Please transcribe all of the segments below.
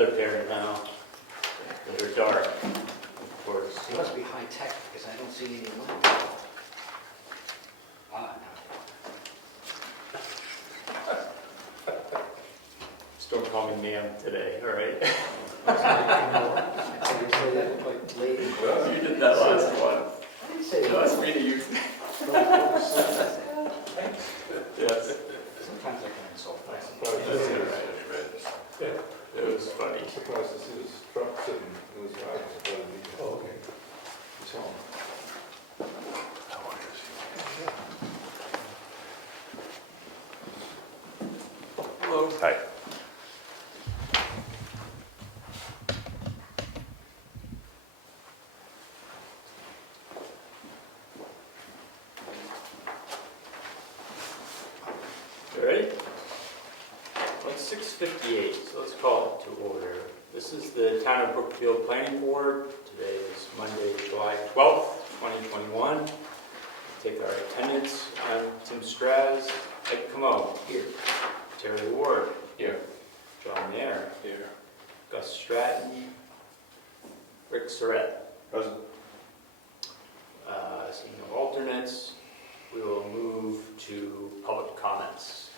other pair now that are dark, of course. It must be high tech because I don't see any light. Ah, Just don't call me ma'am today, all right? no. I thought you said that like lady. Well, you did that last one. I didn't say No, that. that's me to you. Yes. Sometimes I can insult I'm myself. surprised to see this. It was funny. I'm surprised to see this truck sitting in this garage. Oh, okay. It's home. Hello. Hi. You ready? Well, it's 6:58, so let's call it to order. This is the Town of Brookfield Planning Board. Today is Monday, July 12th, 2021. Take our attendance. I'm Tim Straz, Ed Camo, here. Terry Ward, Here. John Mayer, Here. Gus Stratton, Rick Surratt. Present. Seeing no alternates, we will move to public comments.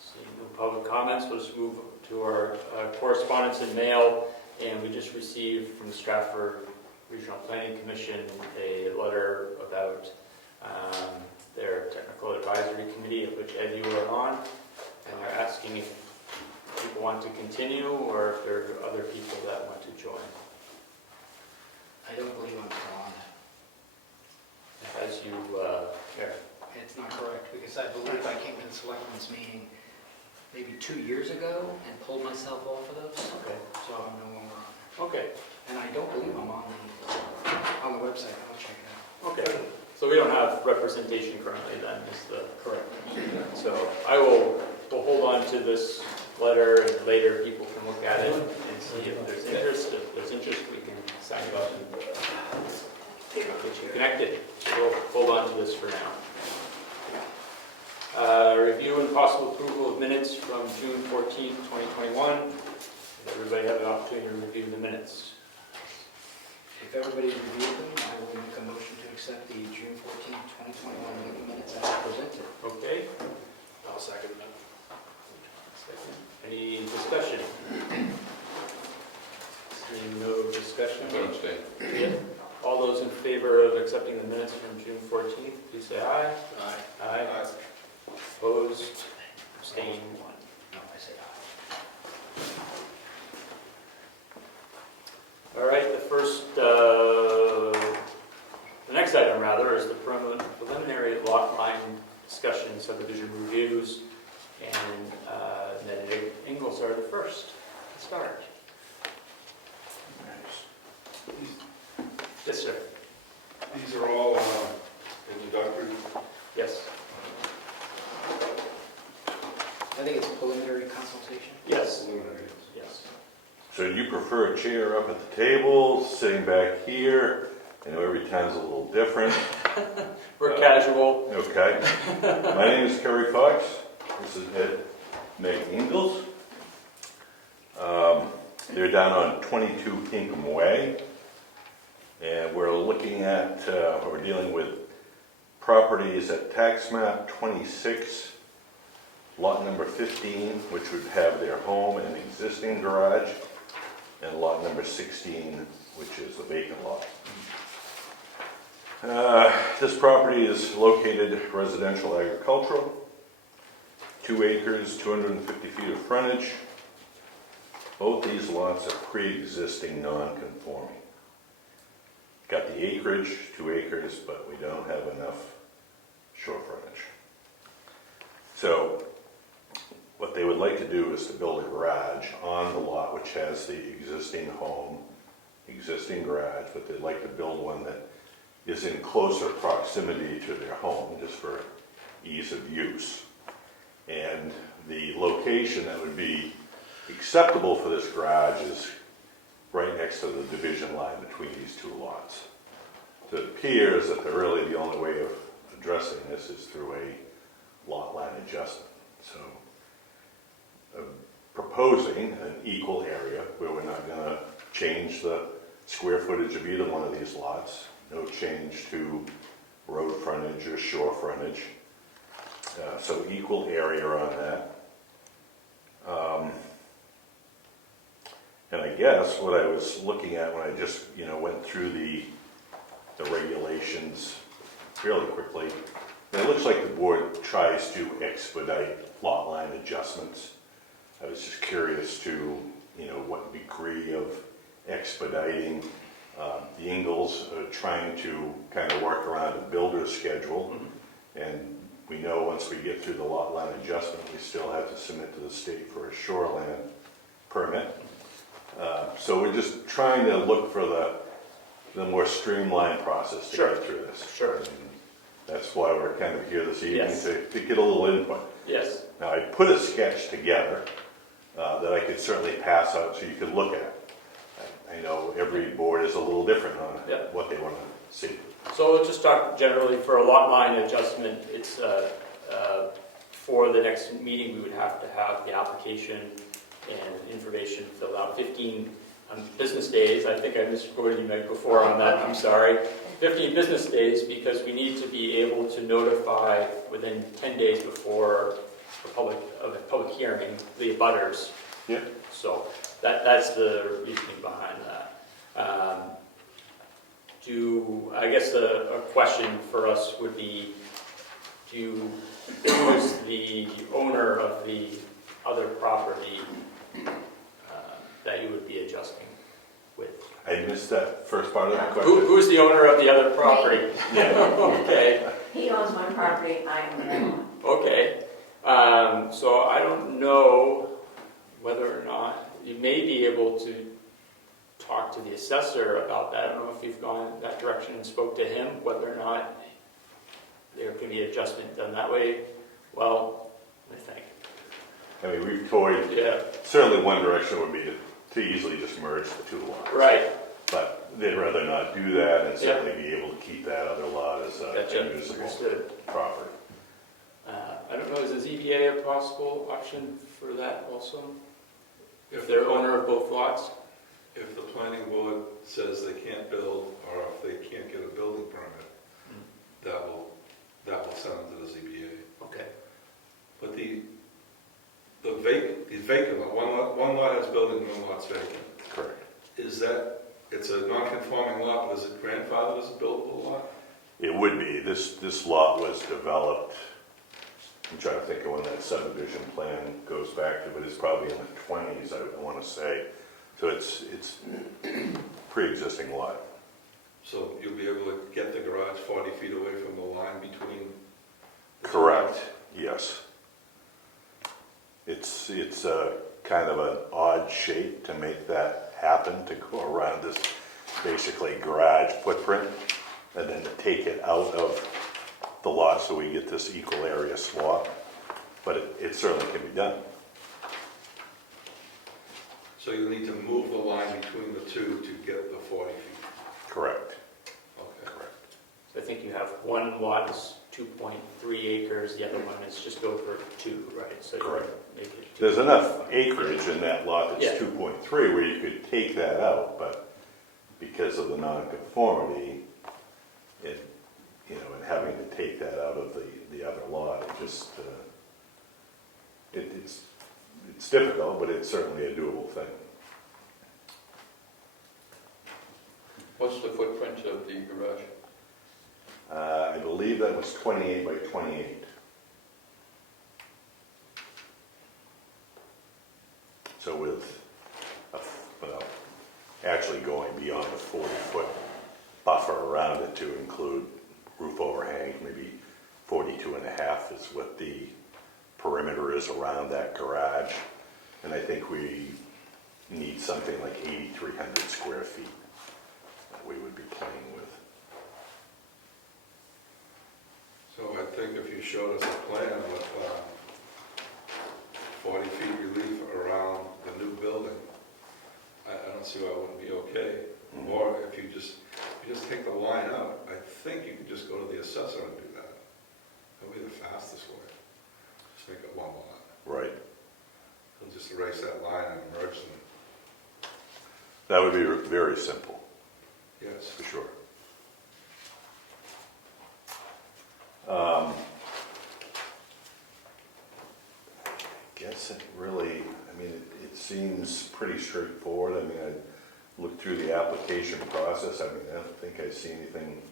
Seeing no public comments, we'll just move to our correspondence and mail. And we just received from the Stratford Regional Planning Commission a letter about their technical advisory committee, of which Ed, you are on. And they're asking if people want to continue or if there are other people that want to join. I don't believe I'm still on it. As you care. It's not correct because I believe I came to the selectmen's meeting maybe 2 years ago and pulled myself off of those. Okay. So I'm no longer on. Okay. And I don't believe I'm on the website. I'll check it out. Okay. So we don't have representation currently then, is the correct. So we'll hold on to this letter and later people can look at it and see if there's interest. If there's interest, we can sign you up and get you connected. So we'll hold on to this for now. Review and possible approval of minutes from June 14th, 2021. Does everybody have an opportunity to review the minutes? If everybody reviewed them, I will make a motion to accept the June 14th, 2021 meeting minutes as presented. Okay. I'll second that. Second. Any discussion? Seeing no discussion. Yeah. All those in favor of accepting the minutes from June 14th, please say aye. Aye. Aye. Opposed? Abstained? No, I say aye. All right, the next item rather is the preliminary lot line discussion, subdivision reviews, and Ned Ingalls are the first to start. Yes, sir. These are all introductory. Yes. I think it's preliminary consultation. Yes. Preliminary. Yes. So you prefer a chair up at the table, sitting back here? I know every town's a little different. We're casual. Okay. My name is Kerry Fox. This is Ed Meg Ingalls. They're down on 22 Hingham Way. And we're looking at, we're dealing with properties at tax map 26, lot number 15, which would have their home and existing garage, and lot number 16, which is the vacant lot. This property is located residential agricultural, 2 acres, 250 feet of frontage. Both these lots are pre-existing non-conforming. Got the acreage, 2 acres, but we don't have enough shore frontage. So what they would like to do is to build a garage on the lot which has the existing home, existing garage, but they'd like to build one that is in closer proximity to their home, just for ease of use. And the location that would be acceptable for this garage is right next to the division line between these two lots. So it appears that really the only way of addressing this is through a lot line adjustment. So proposing an equal area where we're not going to change the square footage of either one of these lots. No change to road frontage or shore frontage. So equal area on that. And I guess what I was looking at when I just, went through the regulations fairly quickly, it looks like the board tries to expedite lot line adjustments. I was just curious to, what degree of expediting. The Ingalls are trying to kind of work around a builder's schedule. And we know once we get through the lot line adjustment, we still have to submit to the state for a shoreline permit. So we're just trying to look for the more streamlined process to Sure. get through this. Sure. And that's why we're kind of here this evening, Yes. to get a little input. Yes, Now, I put a sketch together that I could certainly pass out so you could look at. I know every board is a little different on Yeah. what they want to see. so we'll just talk generally for a lot line adjustment. It's, for the next meeting, we would have to have the application and information filled out 15 business days. I think I misquoted you Meg before on that, I'm sorry. 15 business days, because we need to be able to notify within 10 days before a public hearing, the abutters. Yeah. So that's the reasoning behind that. I guess a question for us would be, who is the owner of the other property that you would be adjusting with? I missed that first part of the question. Who's the owner of the other property? Yeah. Okay, He owns one property, I own another one. okay. So I don't know whether or not, you may be able to talk to the assessor about that. I don't know if you've gone that direction and spoke to him, whether or not there could be adjustment done that way. Well, I think, I mean, we've toyed, yeah, certainly one direction would be to easily just merge the two lots. right. But they'd rather not do that and certainly be able to keep that other lot as Gotcha. a usable Understood. property. I don't know, is the ZBA a possible option for that also? If they're owner of both lots? If the planning board says they can't build, or if they can't get a building permit, that will send them to the ZBA. Okay. But the vacant lot, one lot has building, one lot's vacant. Correct. Is that, it's a non-conforming lot, but is it grandfathered as a buildable lot? It would be. This lot was developed, I'm trying to think of when that subdivision plan goes back to, but it's probably in the 20s, I want to say. So it's pre-existing lot. So you'll be able to get the garage 40 feet away from the line between? the two Correct, lots? yes. It's a kind of an odd shape to make that happen, to go around this basically garage footprint and then to take it out of the lot so we get this equal area swap. But it certainly can be done. So you need to move the line between the two to get the 40 feet? Correct, Okay. correct. So I think you have one lot is 2.3 acres, the other one is just over 2, right? So you Correct. make it There's enough acreage in that lot Yeah. that's 2.3 where you could take that out, but because of the nonconformity, and having to take that out of the other lot, it just, it's difficult, but it's certainly a doable thing. What's the footprint of the garage? I believe that was 28 by 28. So with, actually going beyond a 40-foot buffer around it to include roof overhang, maybe 42 and a half is what the perimeter is around that garage. And I think we need something like 8,300 square feet that we would be playing with. So I think if you showed us a plan with 40 feet relief around the new building, I don't see why it wouldn't be okay. Mhm. Or if you just take the line out, I think you could just go to the assessor and do that. That'll be the fastest way. Just make it one lot. Right. He'll just erase that line and merge them. That would be very simple, Yes. for sure. Guess it really, I mean, it seems pretty straightforward. I mean, I looked through the application process. I mean, I don't think I see anything,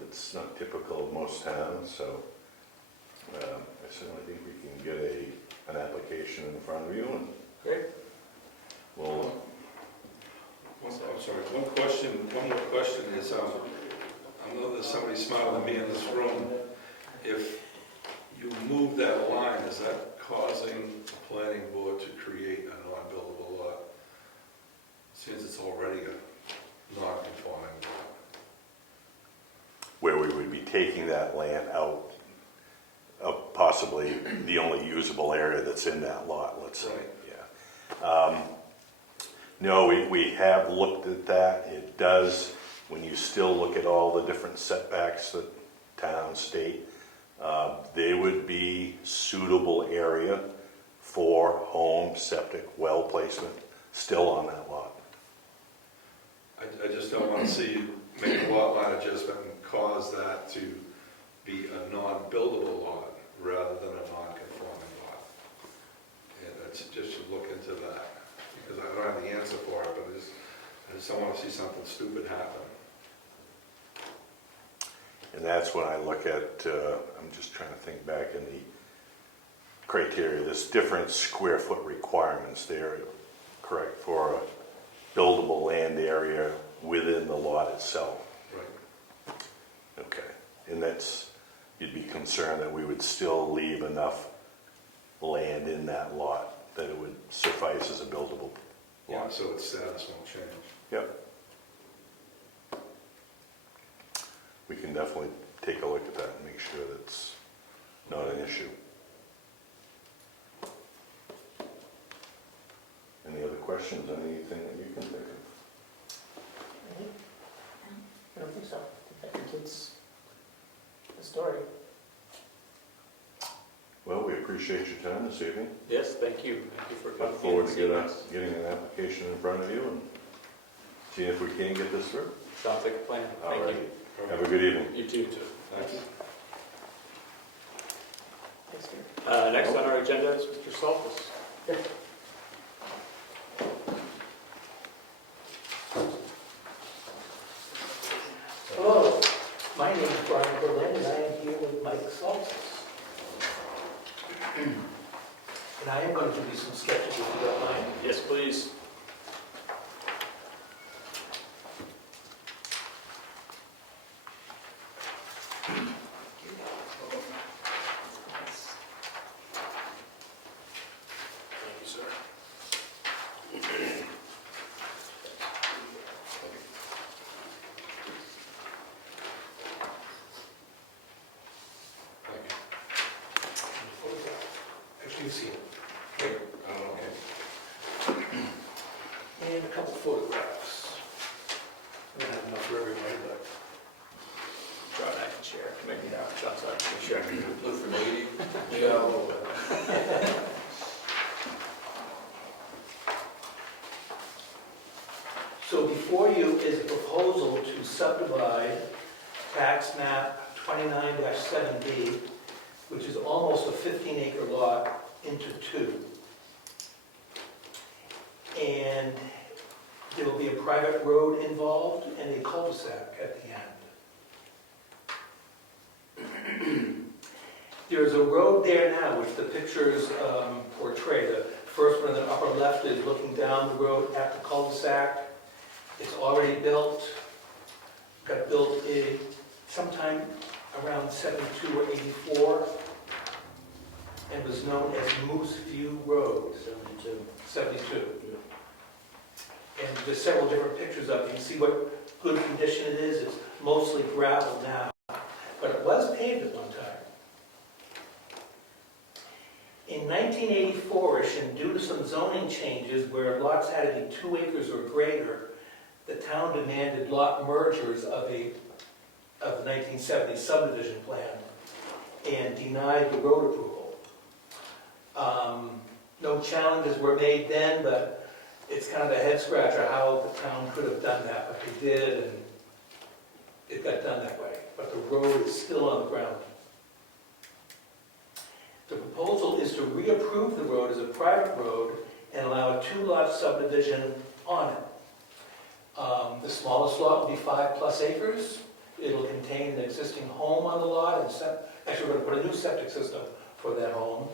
that's not typical of most towns, so I certainly think we can get an application in front of you, and Great. we'll, I'm sorry, one more question is, I know there's somebody smarter than me in this room. If you move that line, is that causing the planning board to create a non-buildable lot? Since it's already a non-conforming lot. where we would be taking that land out of possibly the only usable area that's in that lot, let's say. Right. Yeah. No, we have looked at that. It does, when you still look at all the different setbacks that town, state, they would be suitable area for home, septic, well placement, still on that lot. I just don't want to see you make a lot line adjustment and cause that to be a non-buildable lot rather than a non-conforming lot. And I just should look into that, because I don't have the answer for it, but I just don't want to see something stupid happen. And that's when I look at, I'm just trying to think back in the criteria, there's different square foot requirements there, correct, for a buildable land area within the lot itself. Right. Okay. And that's, you'd be concerned that we would still leave enough land in that lot that it would suffice as a buildable Yeah, lot. so its status won't change. Yep. We can definitely take a look at that and make sure that's not an issue. Any other questions on anything that you can think of? I don't think so. I think that completes the story. Well, we appreciate your time this evening. Yes, thank you. Thank you for coming. Look forward to seeing us. getting an application in front of you and seeing if we can get this through. Sounds like a plan. All Thank right. you. Have a good evening. You too. Thanks. Thanks, Gary. Next on our agenda is Mr. Saltis. Hello, my name is Brian Berlin, and I am here with Mike Saltis. And I am going to do some sketches if you don't mind. Yes, please. Thank you, sir. Actually, you see it. And a couple photographs. I don't have enough for everybody, but John, I can share. Maybe not. John's not going to share. Look for lady. yeah, a little bit. So before you is a proposal to subdivide tax map 29-7B, which is almost a 15-acre lot, into two. And there will be a private road involved and a cul-de-sac at the end. There's a road there now, which the pictures portray. The first one in the upper left is looking down the road at the cul-de-sac. It's already built, got built in sometime around 72 or 84, and was known as Moose View Road. 72. And there's several different pictures of it. You can see what good condition it is. It's mostly gravel now, but it was paved at one time. In 1984-ish, and due to some zoning changes where lots had to be 2 acres or greater, the town demanded lot mergers of the 1970 subdivision plan and denied the road approval. no challenges were made then, but it's kind of a head scratcher how the town could have done that, but they did, and it got done that way. But the road is still on the ground. The proposal is to reapprove the road as a private road and allow a two-lot subdivision on it. The smallest lot will be 5+ acres. It'll contain an existing home on the lot, and actually, we're going to put a new septic system for that home.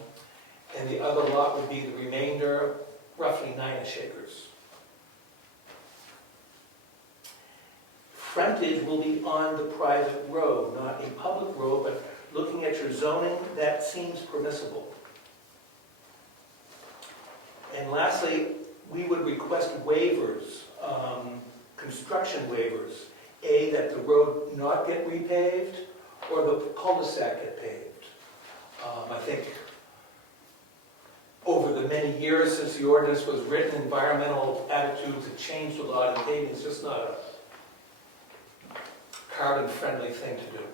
And the other lot would be the remainder, roughly 9-ish acres. Frontage will be on the private road, not a public road, but looking at your zoning, that seems permissible. And lastly, we would request waivers, construction waivers. A, that the road not get repaved, or the cul-de-sac get paved. I think over the many years since the ordinance was written, environmental attitudes have changed a lot, and paving is just not a carbon-friendly thing to do.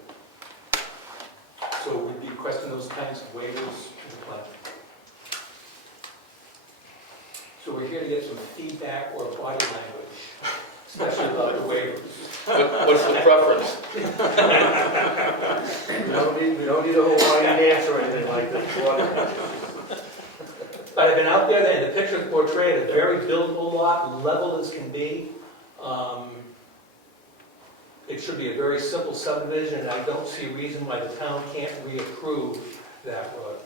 So we'd be requesting those kinds of waivers to the plan. So we're here to get some feedback or body language, especially about the waivers. What's the preference? We don't need a Hawaiian dance or anything like this. But I've been out there, and the pictures portrayed a very buildable lot, level as can be. It should be a very simple subdivision, and I don't see a reason why the town can't reapprove that road.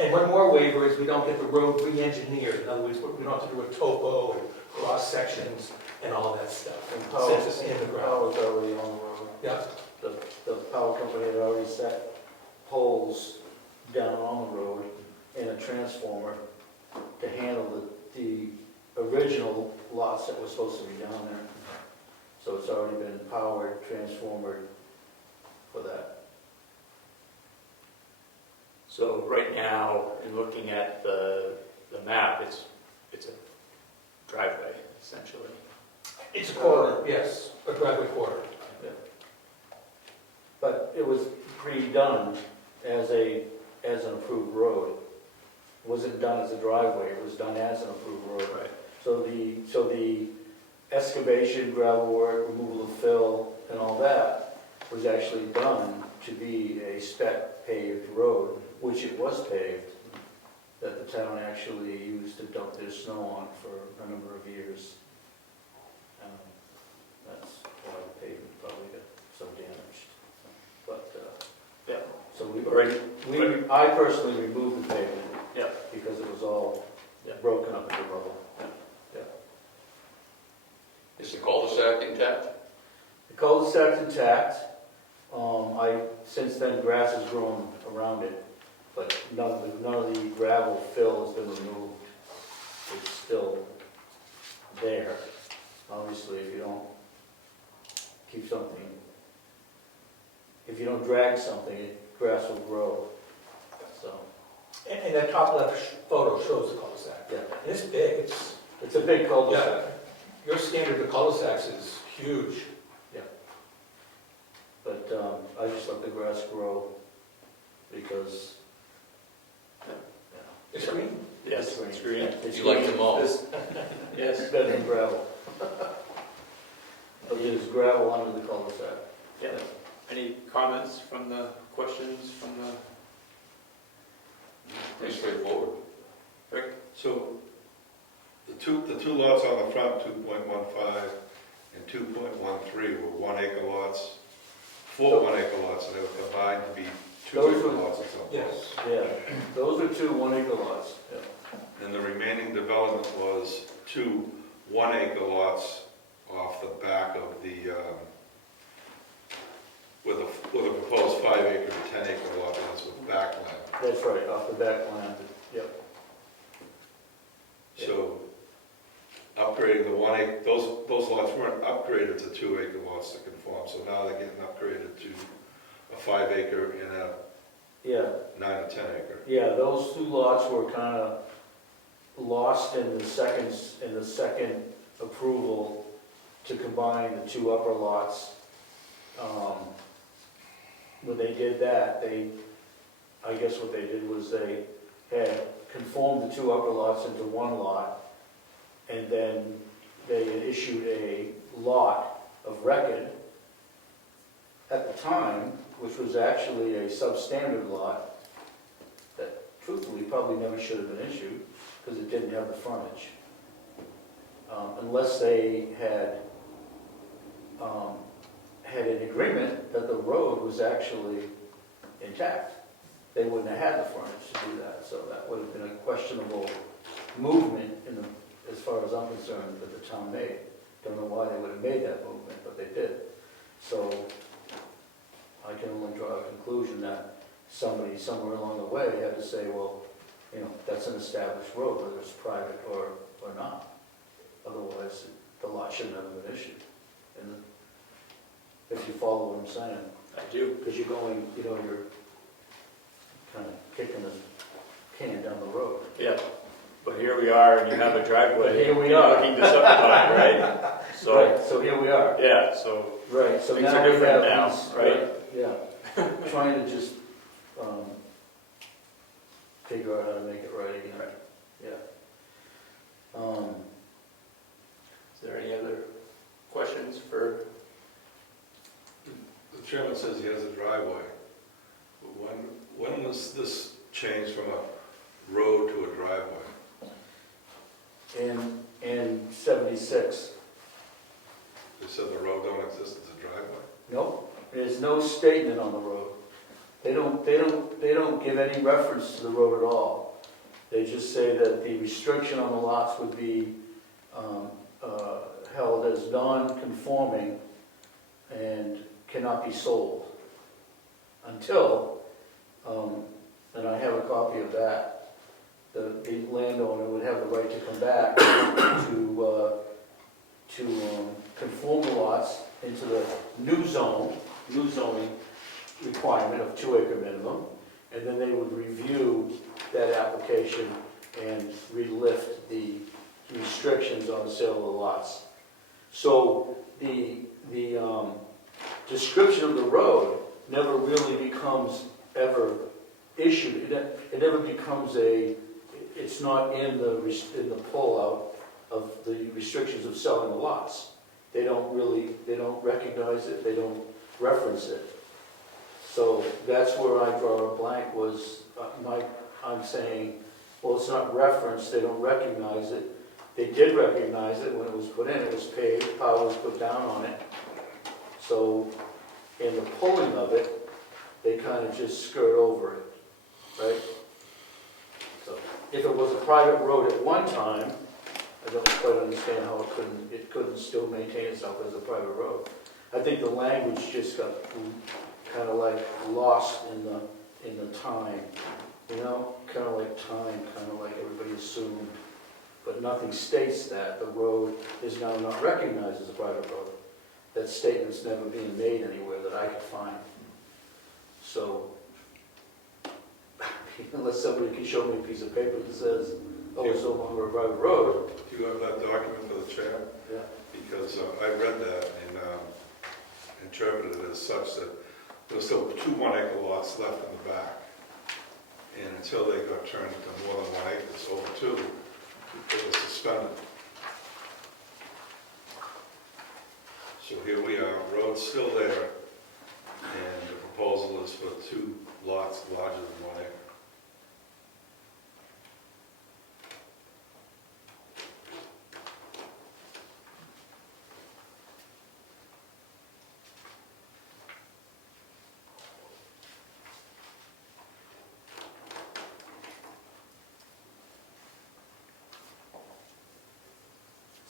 And one more waiver is we don't get the road re-engineered. In other words, we don't have to do a topo and cross sections and all that stuff. And power, Since it's in the ground. power's already on the road. Yeah, The power company had already set poles down on the road and a transformer to handle the original lots that were supposed to be down there. So it's already been powered, transformered for that. So right now, in looking at the map, it's a driveway, essentially. it's a corridor, yes, a driveway corridor. But it was redone as an approved road. It wasn't done as a driveway, it was done as an approved road. Right. So the excavation, gravel work, removal of fill, and all that was actually done to be a spec paved road, which it was paved, that the town actually used to dump their snow on for a number of years. That's why the pavement probably got so damaged. But, Yeah. so Right. I personally removed the pavement. Yeah. Because it was all Yeah. broken up into rubble. Is the cul-de-sac intact? The cul-de-sac's intact. Since then, grass has grown around it, but none of the gravel fill has been removed. It's still there. Obviously, if you don't keep something, if you don't drag something, grass will grow. So, And that top left photo shows the cul-de-sac. yeah, And it's big, it's a big cul-de-sac. your standard of cul-de-sacs is huge. But I just let the grass grow because, It's green. Yes, it's green. It's You like green. them all? It's Yes. better than gravel. But there's gravel under the cul-de-sac. Yeah. Any comments from the questions from the? Pretty straightforward. Rick? So the two lots on the front, 2.15 and 2.13 were 1 acre lots, 4 1 acre lots, and they were combined to be 2 Those acre were- lots at some point. Yes. Yeah, those are 2 1-acre lots. Yeah. And the remaining development was 2 1 acre lots off the back of the, with a proposed 5 acre to 10 acre lot, that's with backland. That's right, off the back land. Yep. So upgrading the 1 acre, those lots weren't upgraded to 2 acre lots to conform, so now they're getting upgraded to a 5 acre and a Yeah, 9 or 10 acre. yeah, those 2 lots were kind of lost in the second approval to combine the 2 upper lots. When they did that, I guess what they did was they had conformed the two upper lots into one lot, and then they had issued a lot of record at the time, which was actually a substandard lot that truthfully probably never should have been issued because it didn't have the frontage. Unless they had had an agreement that the road was actually intact, they wouldn't have had the frontage to do that. So that would have been a questionable movement as far as I'm concerned, that the town made. Don't know why they would have made that movement, but they did. So I can only draw a conclusion that somebody somewhere along the way had to say, well, that's an established road, whether it's private or not. Otherwise, the lot shouldn't have been issued. And if you follow what I'm saying, I do. because you're going, you're kind of kicking the can down the road. Yeah, but here we are, and you have a driveway. But here we you're are. Looking to subdivide, right? So, Right, so here we are. yeah, so, Right, so Things now are we different have now, these, right? Yeah, trying to just figure out how to make it right again. Right. Yeah. is there any other questions for? The chairman says he has a driveway. When was this changed from a road to a driveway? In 76. They said the road don't exist as a driveway? Nope, there's no statement on the road. They don't give any reference to the road at all. They just say that the restriction on the lots would be held as non-conforming and cannot be sold until, and I have a copy of that, the landowner would have the right to come back to conform the lots into the new zoning requirement of 2 acre minimum, and then they would review that application and relift the restrictions on the sale of the lots. So the description of the road never really becomes ever issued. It never becomes it's not in the pullout of the restrictions of selling the lots. They don't recognize it, they don't reference it. So that's where I draw a blank was, I'm saying, well, it's not referenced, they don't recognize it. They did recognize it when it was put in, it was paved, power was put down on it. So in the pulling of it, they kind of just skirt over it, right? So if it was a private road at one time, I don't quite understand how it couldn't still maintain itself as a private road. I think the language just got kind of like lost in the time, kind of like time, kind of like everybody assumed. But nothing states that the road is now not recognized as a private road. That statement's never being made anywhere that I could find. So, unless somebody can show me a piece of paper that says, oh, it's no longer a private road. Do you have that document for the chair? Yeah. Because I read that and interpreted it as such that there were still 2 1-acre lots left in the back. And until they got turned into more than 1 acre, so over 2, it was suspended. So here we are, road's still there, and the proposal is for 2 lots larger than 1 acre.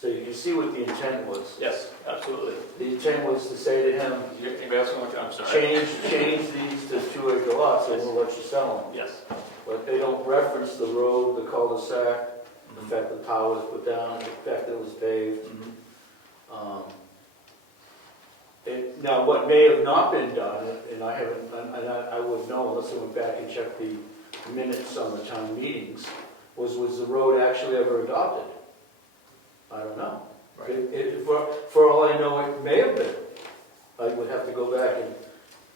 So you can see what the intent was. Yes, absolutely. The intent was to say to him, Anybody else want to? I'm sorry. change these to 2 acre lots and we'll let you sell them. Yes. But they don't reference the road, the cul-de-sac, the fact that the power was put down, the fact that it was paved. Now, what may have not been done, and I haven't, and I would know unless I went back and checked the minutes on the town meetings, was the road actually ever adopted? I don't know. Right. For all I know, it may have been. I would have to go back and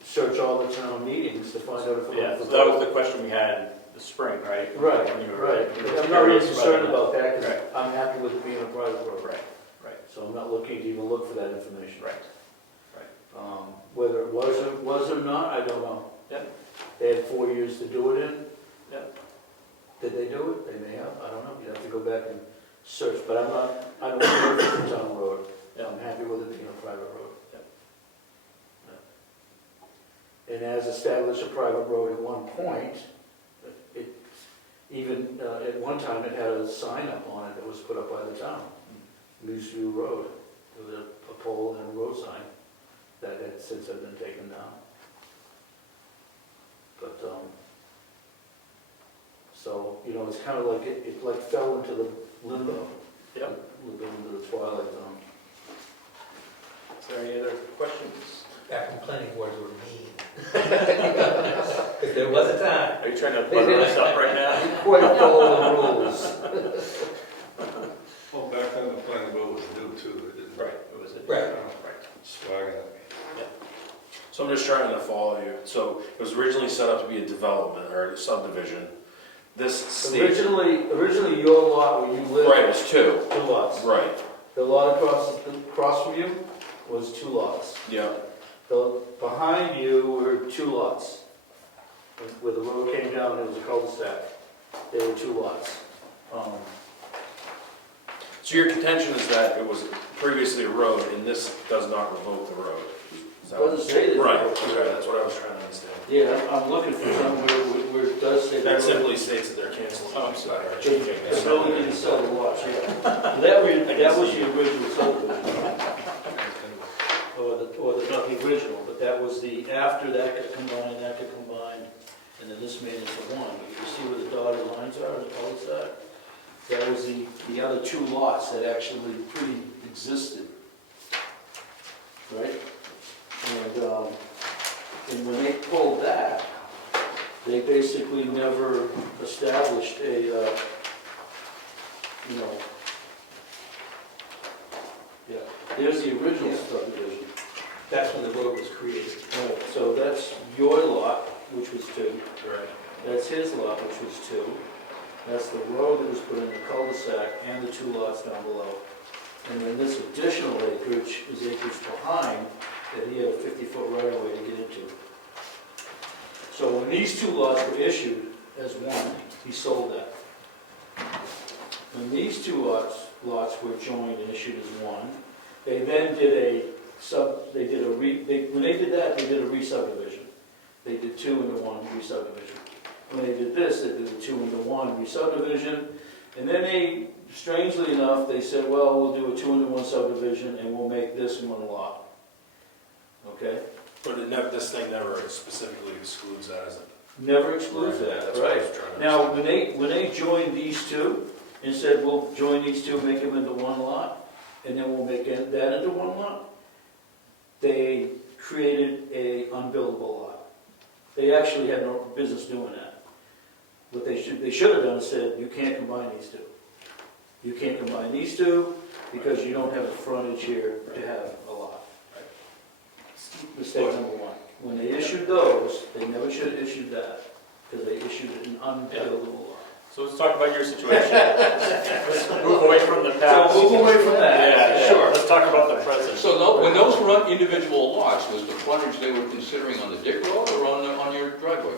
search all the town meetings to find out if it Yeah, was. so that was the question we had the spring, right? Right, When you were- right. when you were I'm not really curious concerned whether- about that, because Right. I'm happy with it being a private road. Right, right, So I'm not looking to even look for that information. right. Whether it was or not, I don't know. Yep. They had 4 years to do it in. Yep. Did they do it? They may have, I don't know. You'd have to go back and search, but I don't care if it's a town road. Yep. I'm happy with it being a private road. Yep. And as established a private road at one point, it, even, at one time, it had a sign up on it that was put up by the town. Moose View Road, with a pole and a road sign that had since have been taken down. But, so, you know, it's kind of like, it like fell into the limbo. Yep. A little bit into the twilight zone. Is there any other questions? Back when planning boards were mean. Because there was a time. Are you trying to butter us up right now? You quite follow the rules. Well, back then the planning board was new too, they didn't. Right, it was a. Right. Swagging at me. So I'm just trying to follow you. So it was originally set up to be a development or a subdivision. This stage, Originally your lot where you lived. right, it was two. 2 lots. Right, The lot across from you was 2 lots. yeah. The, behind you were 2 lots. Where the road came down, it was a cul-de-sac. There were 2 lots. So your contention is that it was previously a road and this does not revoke the road? Is that what- Doesn't say that. Right, okay, that's what I was trying to understand. Yeah, I'm looking for somewhere where it does say. That simply states that they're canceling. Oh, I'm sorry. Or changing The building didn't sell the lots, yeah. That was the original subdivision. Not the original, but that was the, after that got combined, and then this made into one. But you see where the dotted lines are, the cul-de-sac? That was the other 2 lots that actually pre-existed. Right? And when they pulled that, they basically never established a, you know, yeah, there's the original subdivision. That's when the road was created. Right, so that's your lot, which was 2. Right. That's his lot, which was 2. That's the road that was put in the cul-de-sac and the 2 lots down below. And then this additional acreage is acreage behind that he had a 50-foot right-of-way to get into. So when these 2 lots were issued as one, he sold that. When these 2 lots were joined and issued as one, they then did when they did that, they did a re-subdivision. They did 2 into 1 re-subdivision. When they did this, they did a 2 into 1 re-subdivision. And then they, strangely enough, they said, well, we'll do a 2 into 1 subdivision and we'll make this 1 lot. Okay? But this thing never specifically excludes that as a. Never excludes Right, that, that's what I right? was trying to Now, understand. when they joined these 2 and said, we'll join these 2, make them into 1 lot, and then we'll make that into 1 lot, they created a unbuildable lot. They actually had no business doing that. What they should have done is said, you can't combine these 2. You can't combine these 2 because you don't have the frontage here to have a lot. Mistake number 1. When they issued those, they never should have issued that, because they issued an unbuildable lot. So let's talk about your situation. Let's move away from the past. So move away from that. Yeah, Sure. Let's talk about the present. So when those were on individual lots, was the frontage they were considering on the Dick Road or on your driveway?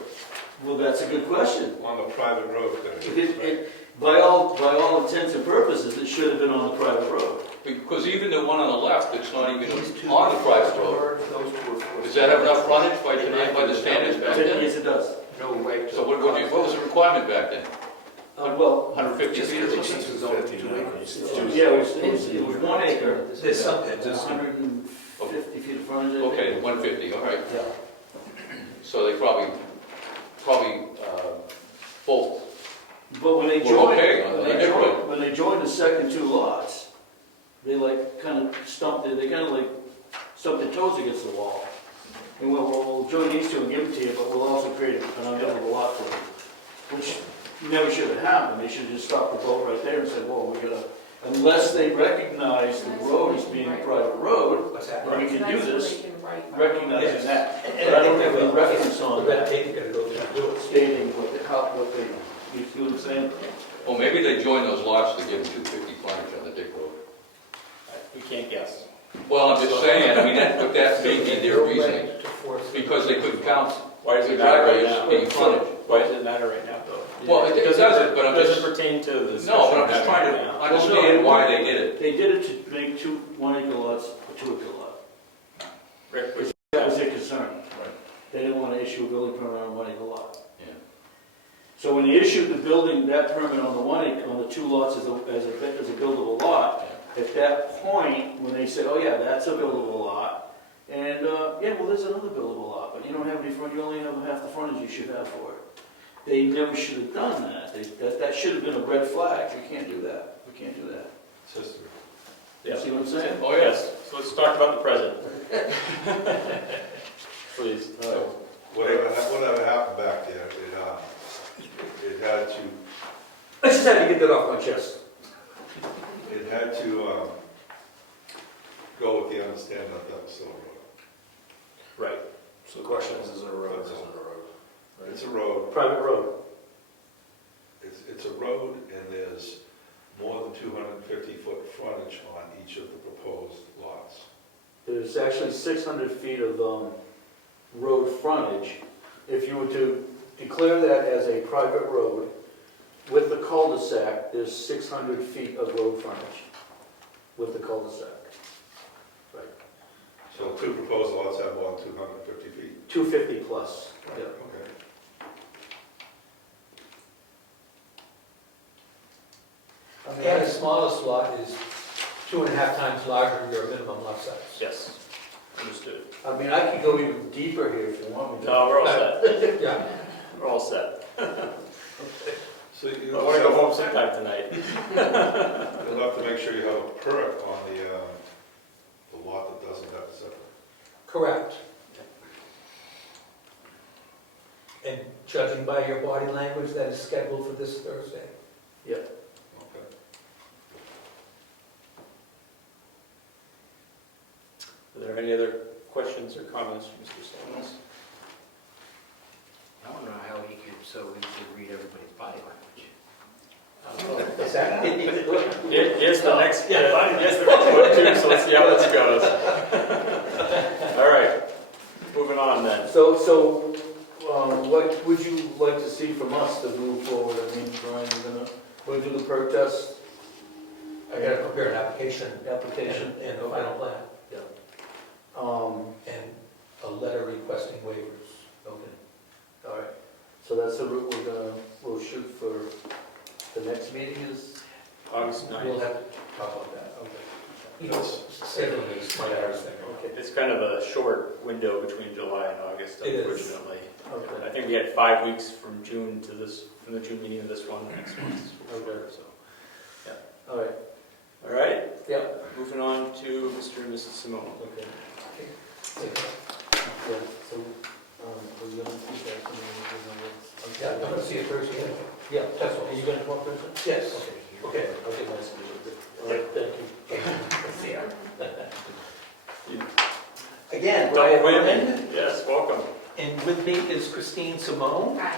Well, that's a good question. On the private road there. By all intents and purposes, it should have been on the private road. Because even the one on the left, it's not even on the private road. Those 2 are for. Does that have enough frontage by the standards back then? Yes, it does. No right to. So what was the requirement back then? Well, 150 feet or This something? is only 2 acres. yeah, it was 1 acre. There's something, It's 150 feet of frontage. I think. Okay, 150, all right. Yeah. So they probably both. But when they Well, joined, okay, on the Dick Road. when they joined the second 2 lots, they like kind of stumped their toes against the wall. And we'll join these 2 and give them to you, but we'll also create an unbuildable lot for you, which never should have happened. They should have just stopped the boat right there and said, well, unless they recognize the road as being a private road, What's that? we can do That's so this, they can write. recognizing that. But I don't have any reference on The red that, tape gotta go through and do it. stating lot what they, you see what I'm saying? Well, maybe they joined those lots to give them 250 frontage on the Dick Road. We can't guess. Well, I'm just saying, I mean, but that may be their No reasoning, way to force it. because they couldn't count Why does the it matter right driveway as now? being frontage. Why does it matter right now, though? Well, it doesn't, but I'm Doesn't just, pertain to the discussion. no, but I'm just we're trying having to right now. understand why they did it. They did it to make 2 1-acre lots a 2-acre lot. Rick, was- That was their concern. They didn't want to issue a building permit on a 1-acre lot. Yeah. So when they issued the building, that permit on the 1 acre, on the 2 lots as a buildable lot, at that point, when they said, oh yeah, that's a buildable lot, and, yeah, well, there's another buildable lot, but you don't have any front, you only have half the frontage you should have for it. They never should have done that. That should have been a red flag. We can't do that. We can't do that. It's history. You see what I'm saying? Oh, yes, so let's talk about the present. Please. Whatever happened back there, it had to, I just had to get that off my chest. go with the understanding that that was still a road. Right. So the question is it a road or isn't it a road? Right? It's a road, Private road. it's a road, and there's more than 250-foot frontage on each of the proposed lots. There's actually 600 feet of road frontage. If you were to declare that as a private road, with the cul-de-sac, there's 600 feet of road frontage with the cul-de-sac. Right. So 2 proposed lots have more than 250 feet. 250 plus. Yeah. Okay. And the smallest lot is 2.5 times larger than your minimum lot size. Yes, understood. I mean, I could go even deeper here if you want me to. No, we're all set. Yeah. We're all set. So I you want to go home sometime tonight. you'll have to make sure you have a permit on the lot that doesn't have a septic. Correct. And judging by your body language, that is scheduled for this Thursday. Yeah. Okay. Are there any other questions or comments from Mr. Stamos? I don't know how he could so easily read everybody's body language. Is that? Here's the next, here's the next one too, so let's see how this goes. All right, moving on then. So, what would you like to see from us to move forward? I mean, Brian, we're gonna do the perk test I gotta prepare an application application? and a final plan, Um, and a letter requesting waivers. okay, all right. So that's the route we'll shoot for. The next meeting is, August We'll 9th. have to talk about that. Okay. You know, That's- scheduling is my other thing. okay, It's kind of a short window between July and August, It is. unfortunately. okay. I think we had 5 weeks from June to this, from the June meeting to this one, the next one's shorter, so. All right, All right, yeah, moving on to Mr. and Mrs. Simone. okay. Yeah, so, we're gonna keep that. Yeah, I'm gonna see it Thursday. Yeah, That's all. Are you gonna talk Thursday? Yes. Okay, I'll get my signature. All right, thank you. See ya. Again, Double Brian whammy. Berman, Yes, welcome. and with me is Christine Simone. Hi.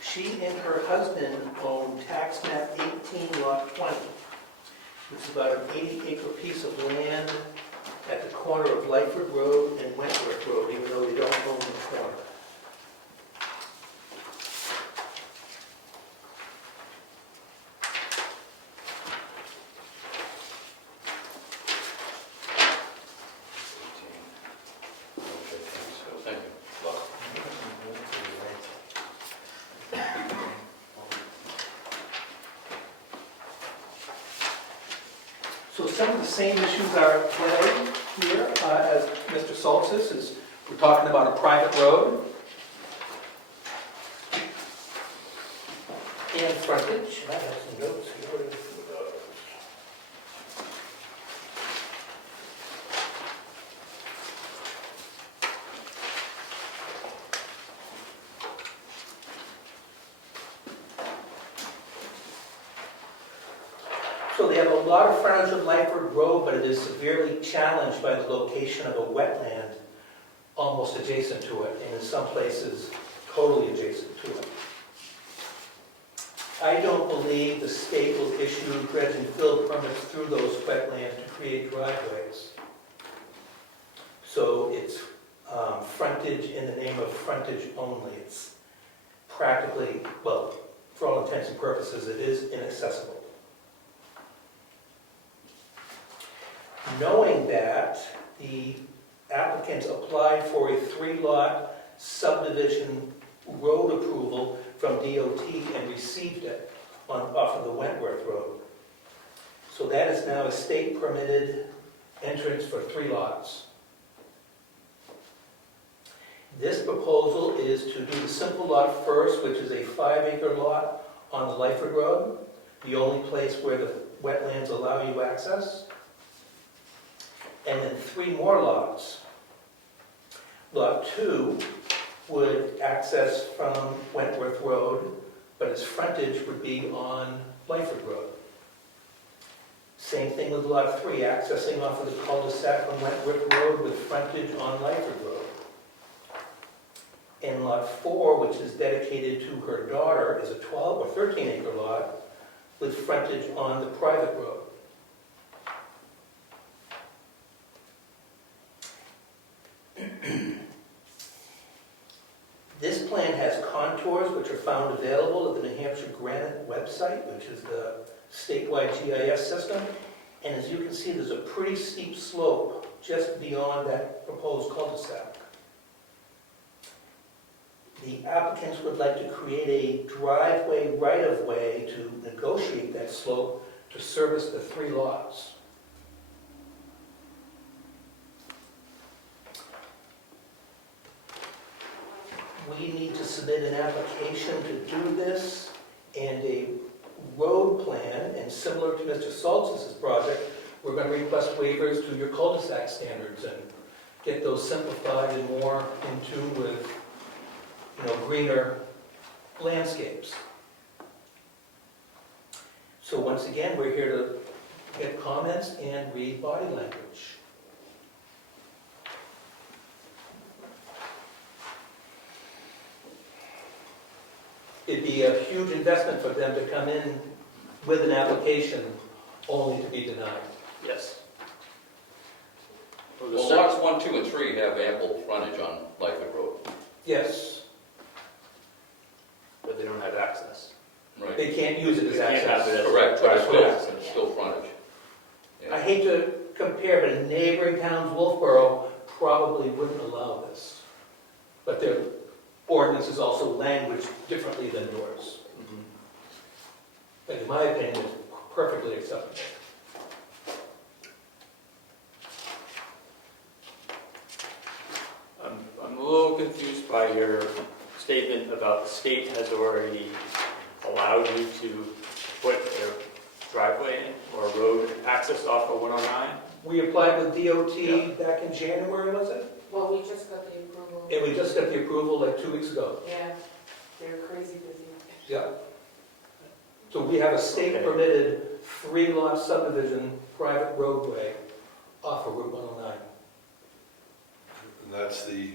She and her husband own tax map 18 lot 20. It's about an 80-acre piece of land at the corner of Lightford Road and Wentworth Road, even though they don't own the corner. Thank you. So some of the same issues are at play here, as Mr. Soltis is, we're talking about a private road. And frontage. I have some notes here. So they have a lot of frontage on Lyford Road, but it is severely challenged by the location of a wetland almost adjacent to it, and in some places totally adjacent to it. I don't believe the state will issue dredge and fill permits through those wetlands to create driveways. So it's frontage in the name of frontage only. It's practically, well, for all intents and purposes, it is inaccessible. Knowing that, the applicants applied for a 3-lot subdivision road approval from DOT and received it off of the Wentworth Road. So that is now a state permitted entrance for 3 lots. This proposal is to do the simple lot first, which is a 5-acre lot on the Lyford Road, the only place where the wetlands allow you access. And then 3 more lots. Lot 2 would access from Wentworth Road, but its frontage would be on Lyford Road. Same thing with Lot 3, accessing off of the cul-de-sac on Wentworth Road with frontage on Lyford Road. And Lot 4, which is dedicated to her daughter, is a 12 or 13-acre lot with frontage on the private road. This plan has contours which are found available at the New Hampshire Granite website, which is the statewide GIS system. And as you can see, there's a pretty steep slope just beyond that proposed cul-de-sac. The applicants would like to create a driveway right-of-way to negotiate that slope to service the 3 lots. We need to submit an application to do this and a road plan, and similar to Mr. Saltz's project, we're going to request waivers to your cul-de-sac standards and get those simplified and more in tune with, greener landscapes. So once again, we're here to get comments and read body language. It'd be a huge investment for them to come in with an application only to be denied. Yes. Well, lots 1, 2, and 3 have ample frontage on Lyford Road. Yes, But they don't have access. Right. they can't use it as They can't have access. it as Correct, but driveway it's access. still frontage. Yeah. I hate to compare, but in neighboring towns, Wolfboro probably wouldn't allow this. But their ordinance is also languaged differently than yours. Mhm. But in my opinion, it's perfectly acceptable. I'm a little confused by your statement about the state has already allowed you to put a driveway in or road access off of 109? We applied with DOT Yeah. back in January, was it? Well, we just got the approval. And we just got the approval like 2 weeks ago. Yeah, they're crazy busy. Yeah. So we have a state permitted 3-lot subdivision, private roadway off of Route 109. And that's the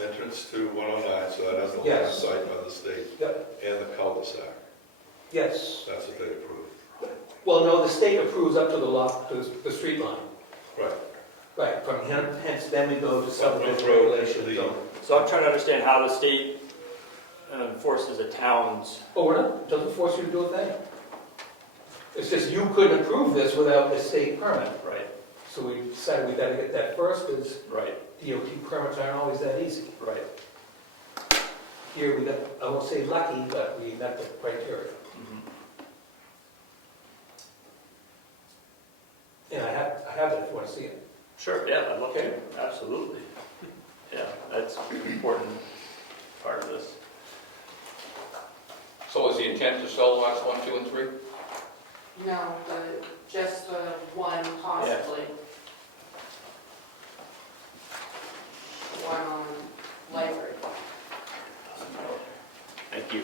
entrance to 109, so that has the line of Yes. sight by the state. Yep. And the cul-de-sac. Yes. That's what they approved. Well, no, the state approves up to the lot, to the street line. Right. Right, from hence then we go to subdivision Road, regulations. the- So I'm trying to understand how the state enforces a town's, Oh, we're not, it doesn't force you to do a thing. It's just you couldn't approve this without a state permit. right, So we decided we gotta get that first, because right, DOT permits aren't always that easy. right. Here we got, I won't say lucky, but we met the criteria. Mhm. And I have it if you want to see it. Sure, yeah, I'd love to, absolutely. Yeah, that's an important part of this. So is the intent to sell lots 1, 2, and 3? No, just the one possibly. One on Lyford. Thank you.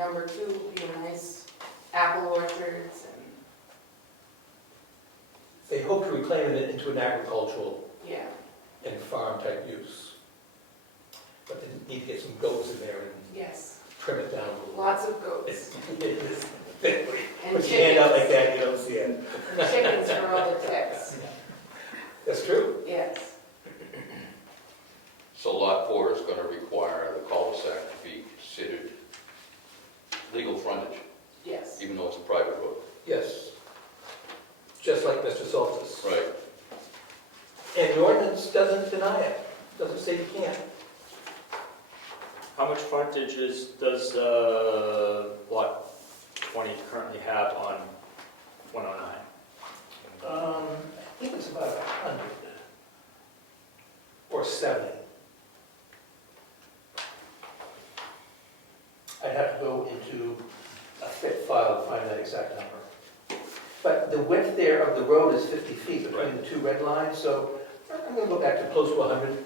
number 2 will be a nice apple orchards and, They hope to reclaim it into an agricultural yeah. and farm type use. But they need to get some goats in there and Yes, trim it down a little. lots of goats. It is thickly. And Put your hand out like chickens. that, you don't see it. And chickens for all the ticks. That's true. Yes, So lot 4 is gonna require the cul-de-sac to be considered legal frontage, yes. even though it's a private road. Yes. Just like Mr. Soltis. Right. And the ordinance doesn't deny it. Doesn't say you can't. How much frontage does lot 20 currently have on 109? I think it's about 100 or 70. I'd have to go into a fit file to find that exact number. But the width there of the road is 50 feet between the two red lines, so I'm going to go back to close to 100.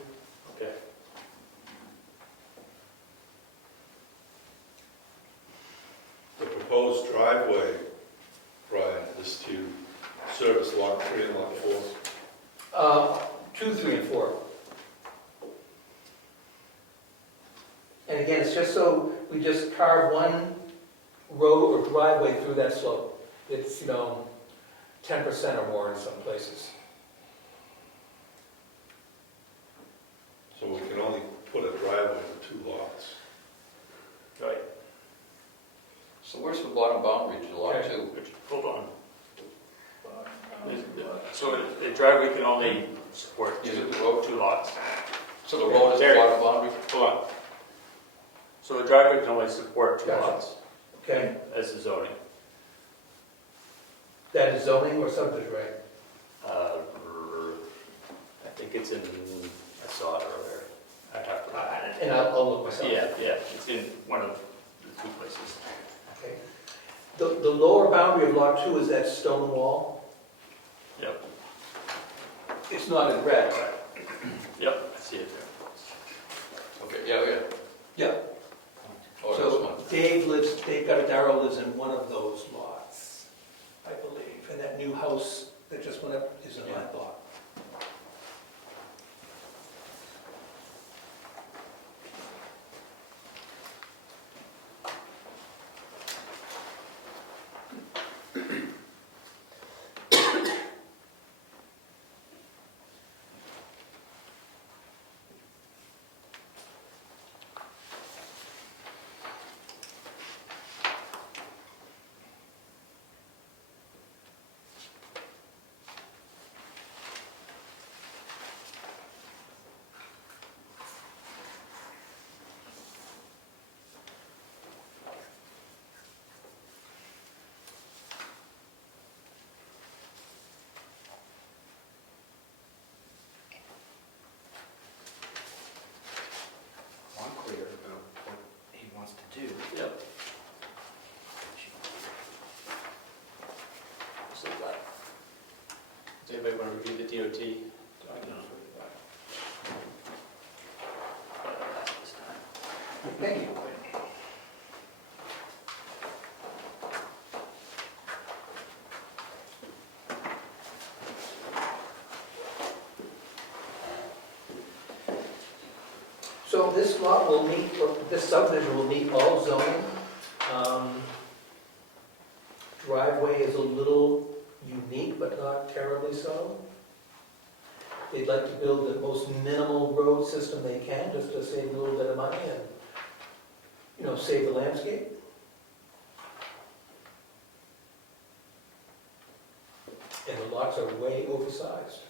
Okay. The proposed driveway, Brian, is to service lot 3 and lot 4. 2, 3, and 4. And again, it's just so we just carve one road or driveway through that slope. It's, 10% or more in some places. So we can only put a driveway to 2 lots. Right. So where's the bottom boundary to lot Okay. 2? Hold on. So the driveway can only support Is it the road? 2 lots. So the road is the There. bottom boundary? Hold on. So the driveway can only support 2 Gotcha. lots Okay? as the zoning. That is zoning or subdivision, right? I think it's in, I saw it earlier. I have to. And I'll look myself. Yeah, it's in one of the 2 places. Okay. The lower boundary of lot 2 is that stone wall. Yep, It's not in red. I see it there. Okay, yeah. Yeah. Oh, that's So one. Dave Darrow lives in one of those lots, I believe. And that new house that just went up is in that lot. I'm clear about what he wants to do. Yep. So that. Does anybody want to review the DOT document? This time. Thank you. So this lot will meet, or this subdivision will meet all zoning. Driveway is a little unique, but not terribly so. They'd like to build the most minimal road system they can, just to save a little bit of money and, save the landscape. And the lots are way oversized.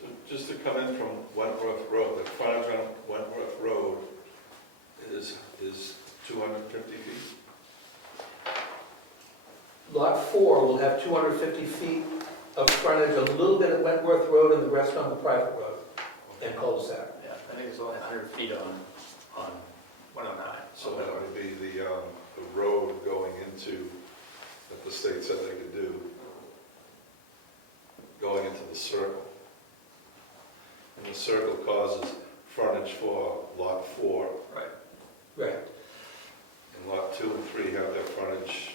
So just to come in from Wentworth Road, the frontage on Wentworth Road is 250 feet? Lot 4 will have 250 feet of frontage, a little bit at Wentworth Road and the rest on the private road and cul-de-sac. Yeah, I think it's only 100 feet on 109. So that would be the road going into, that the state said they could do, going into the circle. And the circle causes frontage for lot 4. Right. 2 and 3 have their frontage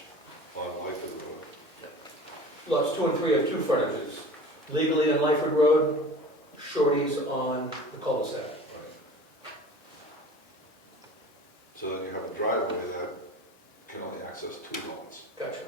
on Lyford Road. Lots 2 and 3 have two frontages. Legally on Lyford Road, Shorty's on the cul-de-sac. So then you have a driveway that can only access 2 lots. Gotcha.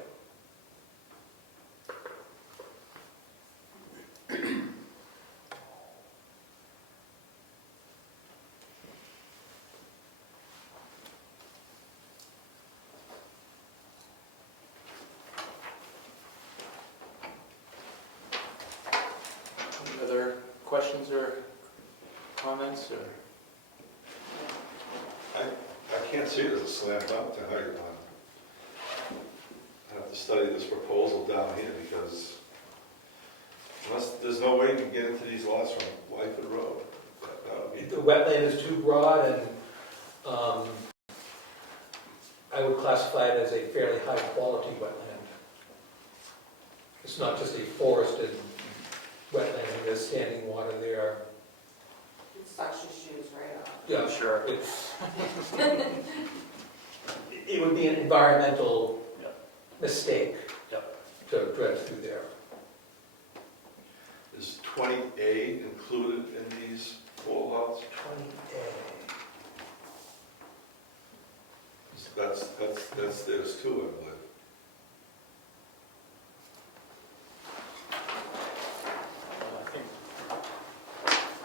Any other questions or comments, or? I can't see it as a slam dunk tonight. I have to study this proposal down here because unless, there's no way you can get into these lots from Lyford Road. That would be, The wetland is too broad, and I would classify it as a fairly high-quality wetland. It's not just a forested wetland, there's standing water there. It sucks your shoes right off. Yeah, Sure. it's, it would be an environmental Yep. mistake Yep. to dredge through there. is 20A included in these 4 lots? 20A. That's theirs too, I believe. I think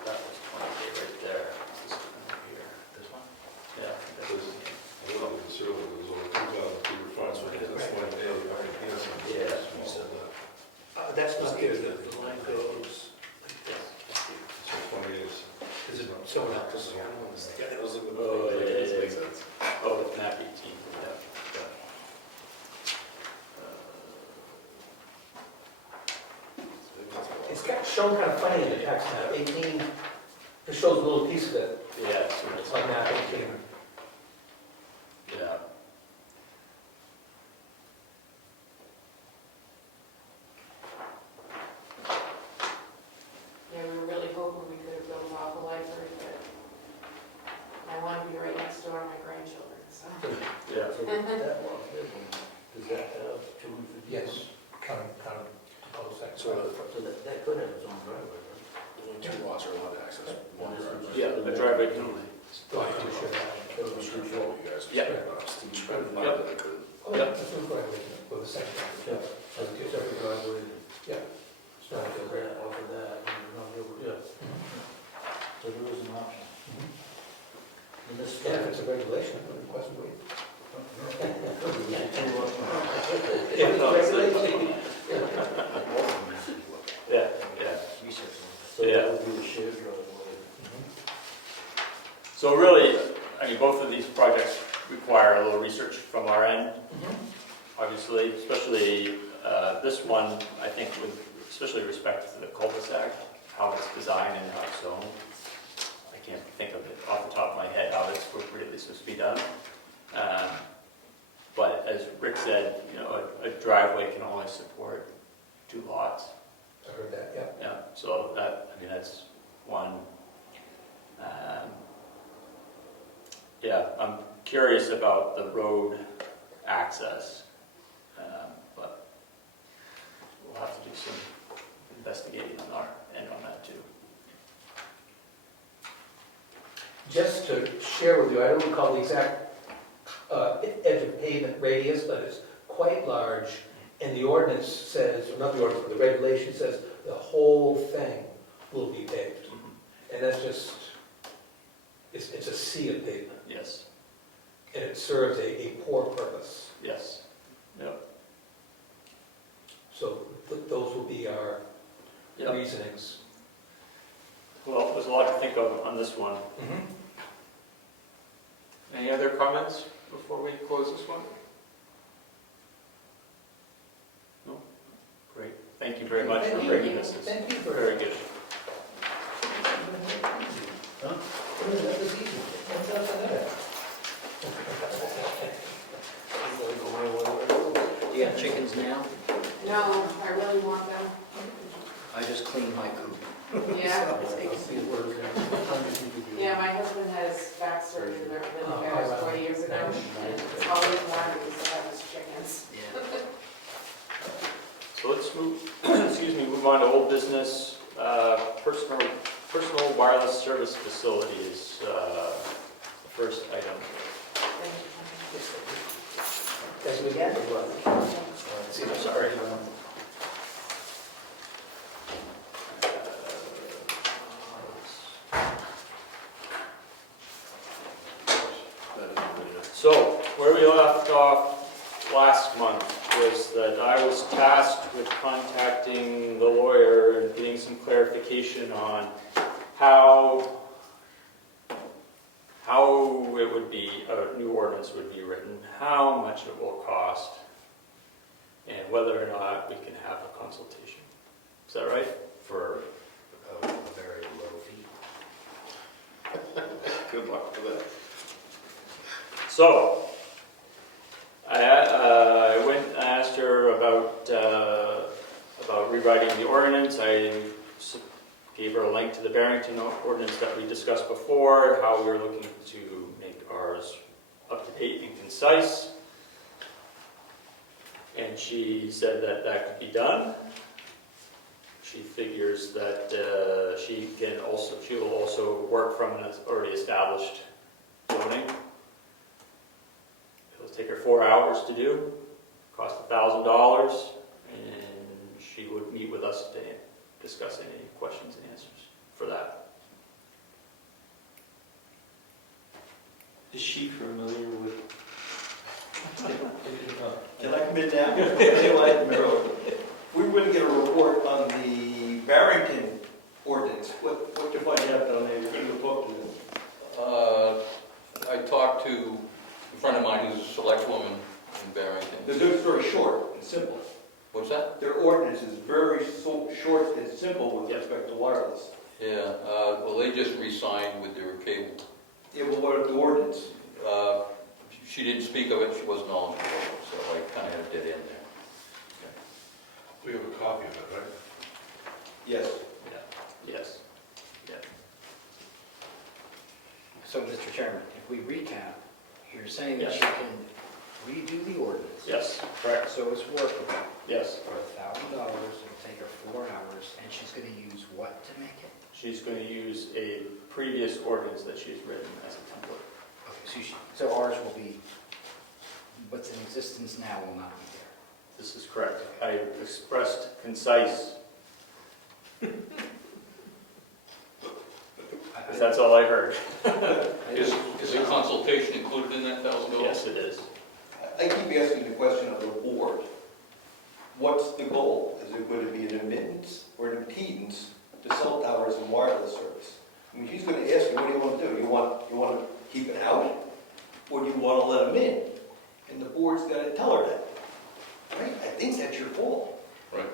that was 20 right there. This one here. This one? Yeah. Because a little conservative, there's over 2,000 feet of frontage, that's 1A. Yeah. You said that. That's not there, the line goes like this. So 20 is, Is it someone else's? Yeah, it was a good. Oh, yeah, yeah, yeah. Makes sense. Oh, it's map 18, yeah. It's got shown kind of funny in the tax map. 18, it shows a little piece of it. Yeah, so It's like map 18. yeah. Yeah, we were really hoping we could have built off a library, but I want to be right next door to my grandchildren, so. Yeah. So that lot, does that have 250? Yes, kind of cul-de-sac. So So that could have its own driveway, right? only 2 lots are allowed to access one driveway. Yeah, the driveway can only. So I can show that. That was true for all you guys. Yeah. Trying to find that I couldn't. Oh, yeah, that's one driveway, with a second. Yeah. So it's a separate driveway. Yeah. It's not a deal breaker. Off of that, yeah. So there is an option. And this, Yeah, if it's a regulation, I would request a waiver. yeah. If it's a regulation, Yeah, yeah. So that would be the shared driveway. So really, I mean, both of these projects require a little research from our end, obviously, especially this one, I think, with especially respect to the cul-de-sac, how it's designed and how it's zoned. I can't think of it off the top of my head how it's appropriately supposed to be done. But as Rick said, you know, a driveway can only support 2 lots. I heard that, yeah. Yeah, so that, I mean, that's one. Yeah, I'm curious about the road access, but we'll have to do some investigating on our end on that too. Just to share with you, I don't recall the exact edge of pavement radius, but it's quite large. And the ordinance says, or not the ordinance, but the regulation says the whole thing will be paved. And that's just, it's a sea of pavement. Yes, And it serves a poor purpose. yes, yep, So those will be our yep. reasonings. Well, there's a lot to think of on this one. Any other comments before we close this one? No? Great. Thank you very much for bringing this. It's Thank you for... very good. Huh? That was easy. What's up with that? Do you have chickens now? No, I really want them. I just cleaned my coop. Yeah. Let's see where it's at. What time do you think you do? Yeah, my husband has back surgery that really bad 40 years ago, and it's always wanted let's move, excuse me, move on to old business, personal wireless service facilities, first item. Thank you. As we get it, I'm sorry. So, where we left off last month was that I was tasked with contacting the lawyer and getting some clarification on how it would be, a new ordinance would be written, how much it will cost, and whether or not we can have a consultation. Is that right? for a very low fee. Good luck with that. So, I went, I asked her about rewriting the ordinance. I gave her a link to the Barrington ordinance that we discussed before, how we were looking to make ours up to date and concise. And she said that that could be done. She figures that she will also work from an already established zoning. It'll take her 4 hours to do, cost $1,000, and she would meet with us to discuss any questions and answers for that. Is she familiar with? Can I come in now? Anyway, we wouldn't get a report on the Barrington ordinance. What you find out down there? You're going to talk to them. I talked to a friend of mine who's a select woman in Barrington. They're very short and simple. What's that? Their ordinance is very short and simple with Yep. respect to wireless. Yeah, well, they just re-signed with their cable. Yeah, but what are the ordinance? She didn't speak of it, she wasn't knowledgeable of it, so I kind of had a dead end there. We have a copy of it, right? Yes. Yes. So, Mr. Chairman, if we recap, you're saying that Yes. you can redo the ordinance. Yes, correct. So it's workable Yes. for $1,000, it'll take her 4 hours, and she's gonna use what to make it? She's going to use a previous ordinance that she's written as a template. Okay, so ours will be, what's in existence now will not be there. This is correct. I expressed concise, because that's all I heard. Is a consultation included in that $1,000? Yes, it is. I keep asking the question of the board. What's the goal? Is it going to be an admittance or an impedance to cell towers and wireless service? I mean, she's going to ask you, what do you want to do? You want to keep it out? Or do you want to let them in? And the board's got to tell her that. Right? I think that's your call. Right.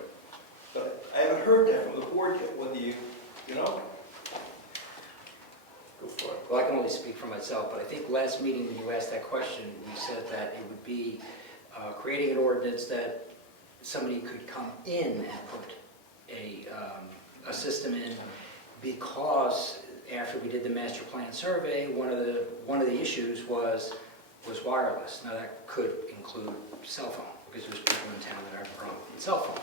But I haven't heard that from the board yet, whether you know? Go for it. Well, I can only speak for myself, but I think last meeting when you asked that question, you said that it would be creating an ordinance that somebody could come in and put a system in, because after we did the master plan survey, one of the issues was wireless. Now that could include cell phone, because there's people in town that are on cell phone.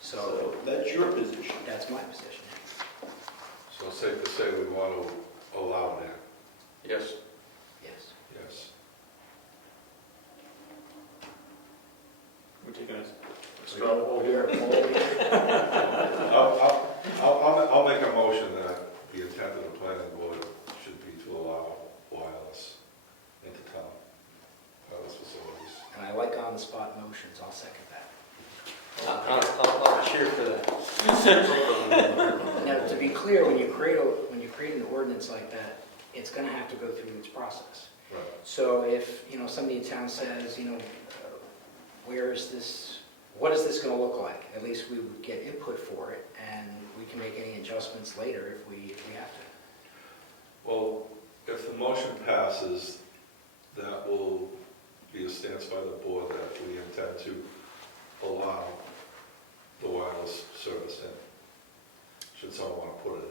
So That's your position. that's my position. So it's safe to say we want to allow that, Yes. Yes. yes. We're taking a straw poll here. I'll make a motion that the intent of the planning board should be to allow wireless into town, wireless facilities. And I like on-the-spot motions. I'll second that. I'll cheer for that. Now, to be clear, when you create an ordinance like that, it's going to have to go through its process. Right. So if, somebody in town says, where is this, what is this going to look like? At least we would get input for it, and we can make any adjustments later if we have to. Well, if the motion passes, that will be a stance by the board that we intend to allow the wireless service in, should someone want to put it in.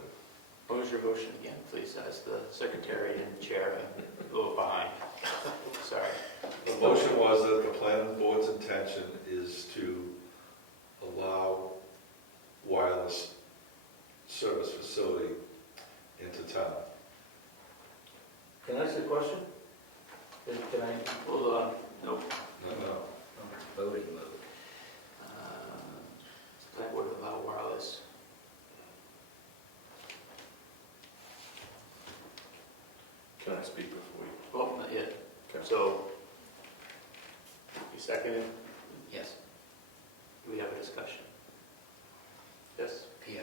What was your motion again, please, as the secretary and chair? I'm a little behind. Sorry. The motion was that the planning board's intention is to allow question? Can I? Hold on, nope. No. Voting mode. That would allow wireless. Can I speak before we? Oh, not yet. Okay. So, you seconded, Yes, do we have a discussion? Yes, P.I.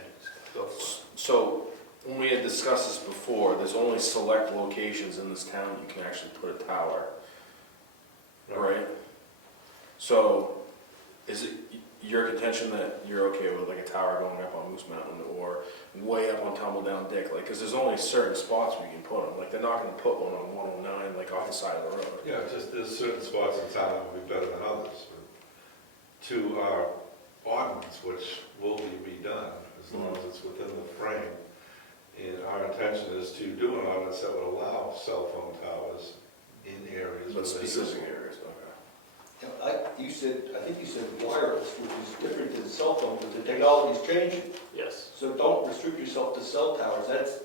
go for it. So, when we had discussed this before, there's only select locations in this town you can actually put a tower, right? So, is it your contention that you're okay with like a tower going up on Moose Mountain or way up on Tumble Down Dick? Like, because there's only certain spots where you can put them. Like, they're not going to put one on 109, like off the side of the road. Yeah, just there's certain spots in town that will be better than others. To our ordinance, which will be redone as long as it's within the frame. And our intention is to do an ordinance that would allow cell phone towers in areas. But where they're specific useful. areas, okay. I think you said wireless, which is different than cell phone, but the technology's changing. Yes. So don't restrict yourself to cell towers, that's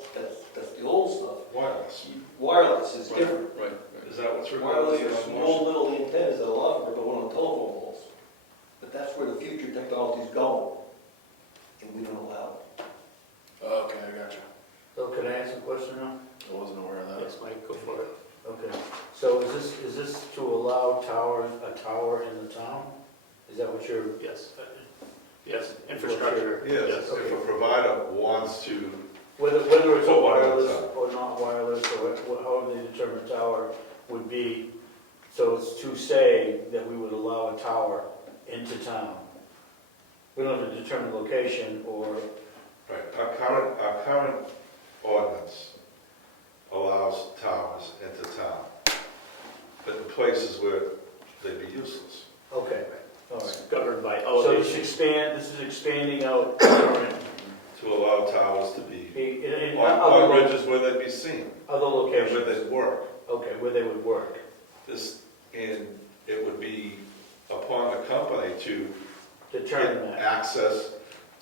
the old stuff. Wireless. Wireless is different. Right. Is that what's Wireless required? are small little antennas that a lot of them are going on telephone poles. But that's where the future technology's going, and we don't allow it. Okay, I got you. So can I ask a question now? I wasn't aware of that. Yes, Mike, go for it. Okay, so is this to allow a tower in the town? Is that what you're, Yes. Yes, infrastructure. Yes, if a provider wants to, whether it's a Put one in the wireless town. or not wireless, or however they determine tower would be, so it's to say that we would allow a tower into town? We don't have to determine location or, right, our current ordinance allows towers into town, but in places where they'd be useless. okay, all It's right. governed by So elevation. this is expanding out current, To allow towers to be in on other bridges where they'd be seen, other and where locations? they'd work. Okay, where they would work. And it would be upon the company to Determine get that. access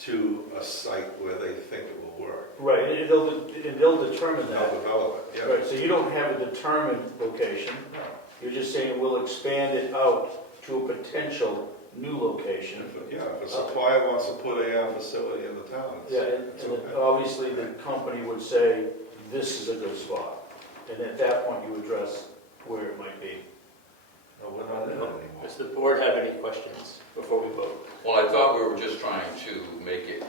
to a site where they think it will work. Right, and they'll determine They'll that. develop it, yeah. Right, so you don't have a determined location, you're just saying we'll expand it out to a potential new location. If a supplier wants to put a facility in the town, Yeah, it's and okay. obviously the company would say, this is a good spot. And at that point, you address where it might be. No, we're not in it anymore. Does the board have any questions before we vote? Well, I thought we were just trying to make it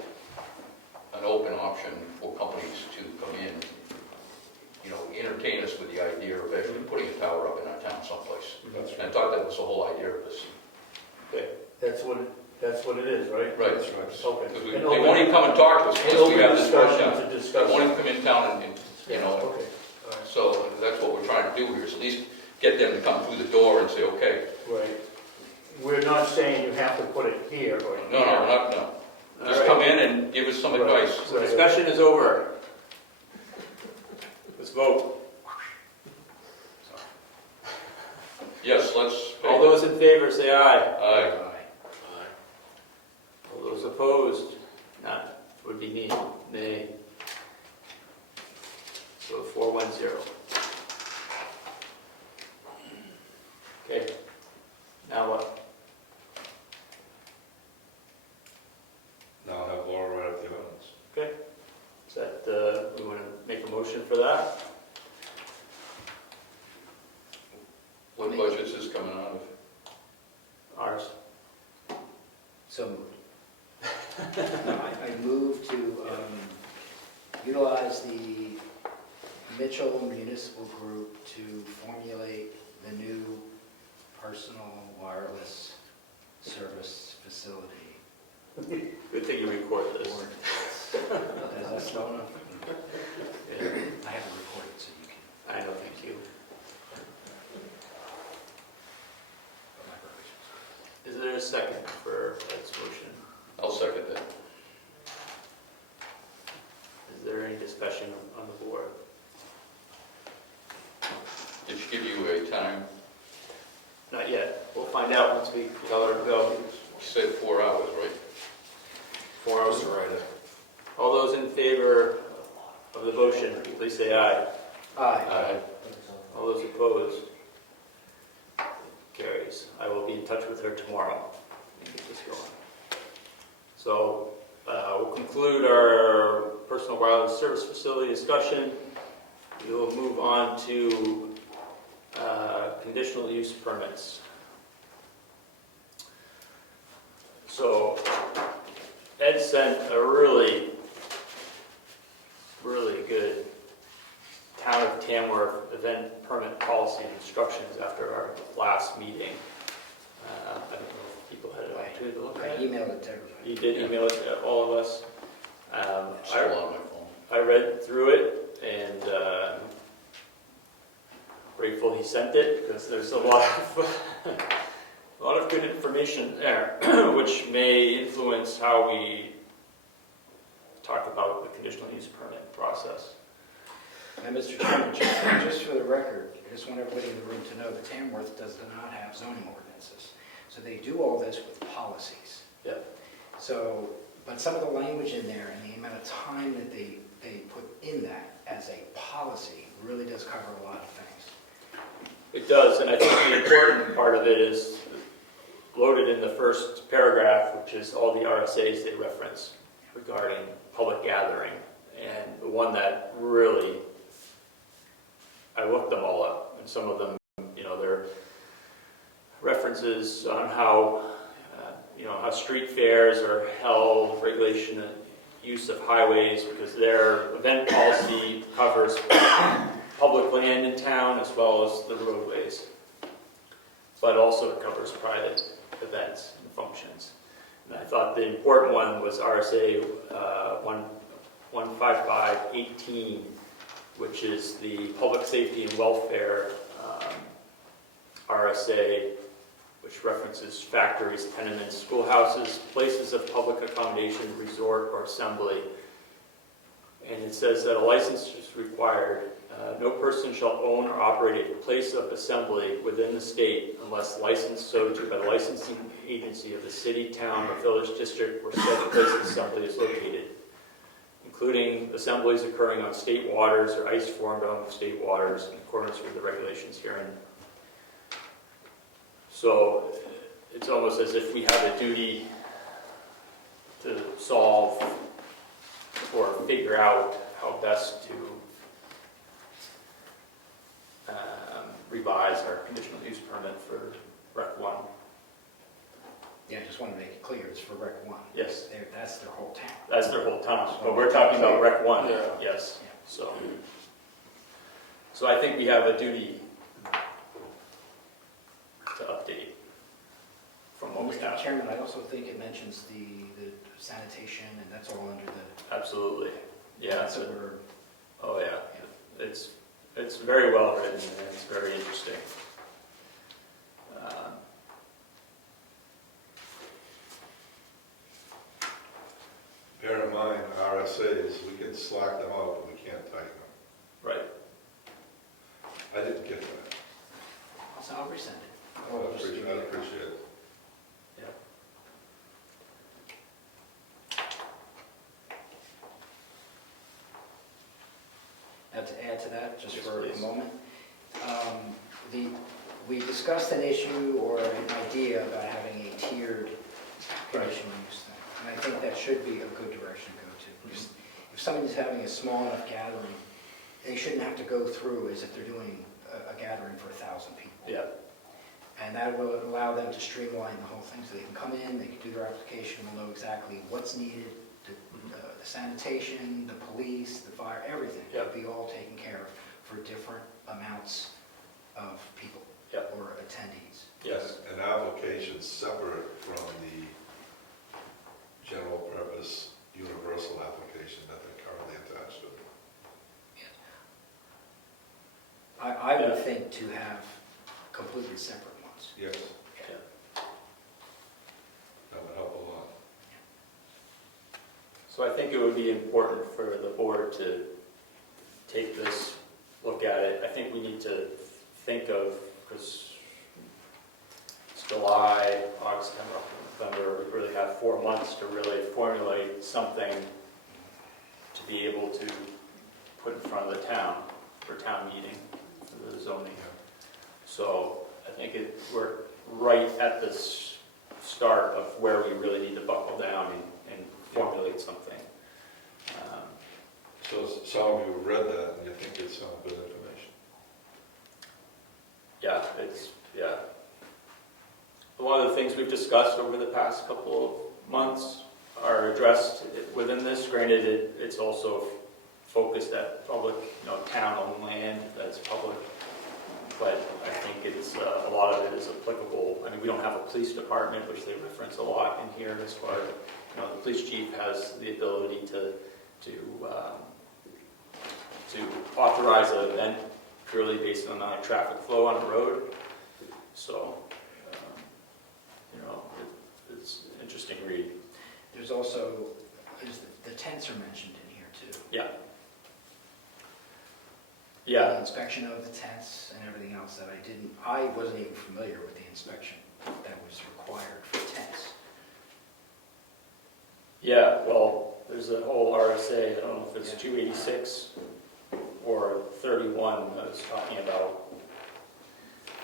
an open option for companies to come in, entertain us with the idea of actually putting a tower up in our town someplace. That's And I right. thought that was the whole idea of this. Okay. That's what it is, right? Right. That's right. Okay. Because And they won't even come and talk to us An unless we open have this discussion workshop. to They discuss. won't even come in town and Okay, all right. so that's what we're trying to do here, is at least get them to come through the door and say, okay, Right. We're not saying you have to put it here or here. no. Just come in and give us some Right. advice. So discussion is over. Let's vote. Yes, let's. All those in favor, say aye. Aye. All those opposed? None. Would be nay. So 410. Okay. Now what? Now I'll have Laura write up the ordinance. Okay. Is that, we want to make a motion for that? What budget is this coming out of? Ours. So moved. I move to utilize the Mitchell Municipal Group to formulate the new personal wireless service facility. Good thing you record this. Is that slow enough? Yeah. I have to record it so you can. I know, thank you. put my verbiage. Is there a second for Ed's motion? I'll second that. Is there any discussion on the board? Did she give you a time? Not yet. We'll find out once we tell her to go. She said 4 hours, right? 4 hours to write it. All those in favor of the motion, please say aye. Aye. Aye. All All those opposed? Carries. I will be in touch with her tomorrow and get this going. So we'll conclude our personal wireless service facility discussion. We will move on to conditional use permits. So Ed sent a really good Town of Tamworth event permit policy and instructions after our last meeting. I don't know if people had an opportunity to look I at it. emailed it to everybody. You did email it to all of us. It's still on my phone. I read through it and grateful he sent it because there's a lot of good information there, which may influence how we talk about the conditional use permit process. And Mr. Chairman, just for the record, I just want everybody in the room to know that Tamworth does not have zoning ordinances. So they do all this with policies. Yep. So, but some of the language in there and the amount of time that they put in that as a policy really does cover a lot of things. It does, and I think the important part of it is loaded in the first paragraph, which is all the RSAs they reference regarding public gathering. And the one that really, I looked them all up, and some of them, they're references on how, how street fairs are held, regulation of use of highways, because their event policy covers public land in town as well as the roadways. But also it covers private events and functions. And I thought the important one was RSA 15518, which is the public safety and welfare RSA, which references factories, tenements, schoolhouses, places of public accommodation, resort, or assembly. And it says that a license is required. No person shall own or operate a place of assembly within the state unless licensed so to by the licensing agency of the city, town, or village district where said place of assembly is located, including assemblies occurring on state waters or ice formed on state waters in accordance with the regulations herein. So it's almost as if we have a duty to solve or figure out how best to revise our conditional use permit for Rec 1. Yeah, I just want to make it clear, it's for Rec 1. Yes. That's their whole town. That's their whole town, but we're talking about Rec 1, Yeah. yes. So I think we have a duty to update from what we Mr. have. Chairman, I also think it mentions the sanitation, and that's all under the... Absolutely, yeah. That's what we're... Oh, yeah. It's very well written and it's very interesting. Bear in mind, RSAs, we can slack them out, but we can't tighten them. Right. I didn't get that. So I'll resend it. I appreciate it. Yeah. Now to add to that, just Yes, for a please. moment, we discussed an issue or an idea about having a tiered conditional use thing. And I think that should be a good direction to go to. Because if somebody's having a small enough gathering, they shouldn't have to go through as if they're doing a gathering for 1,000 people. Yeah. And that will allow them to streamline the whole thing, so they can come in, they can do their application, we'll know exactly what's needed, the sanitation, the police, the fire, everything. Yep. Will be all taken care of for different amounts of people Yep. or attendees. Yes. An application separate from the general purpose universal application that they're currently attached to. I would Yeah. think to have completely separate ones. Yes, Yeah. that would help a lot. So I think it would be important for the board to take this, look at it. I think we need to think of, because it's July, August, September, October, November, we really have 4 months to really formulate something to be able to put in front of the town for town meeting for the zoning. So I think we're right at the start of where we really need to buckle down and formulate something. So some of you have read that and you think it's some good information. Yeah, yeah. A lot of the things we've discussed over the past couple of months are addressed within this. Granted, it's also focused at public, town-owned land that's public. But I think it's, a lot of it is applicable. I mean, we don't have a police department, which they reference a lot in here as far as, the police chief has the ability to authorize an event purely based on traffic flow on a road. So, it's an interesting read. There's also, the tents are mentioned in here too. Yeah. The Yeah, inspection of the tents and everything else that I wasn't even familiar with the inspection that was required for tents. yeah, well, there's a whole RSA, I don't know if it's 286 or 31 that was talking about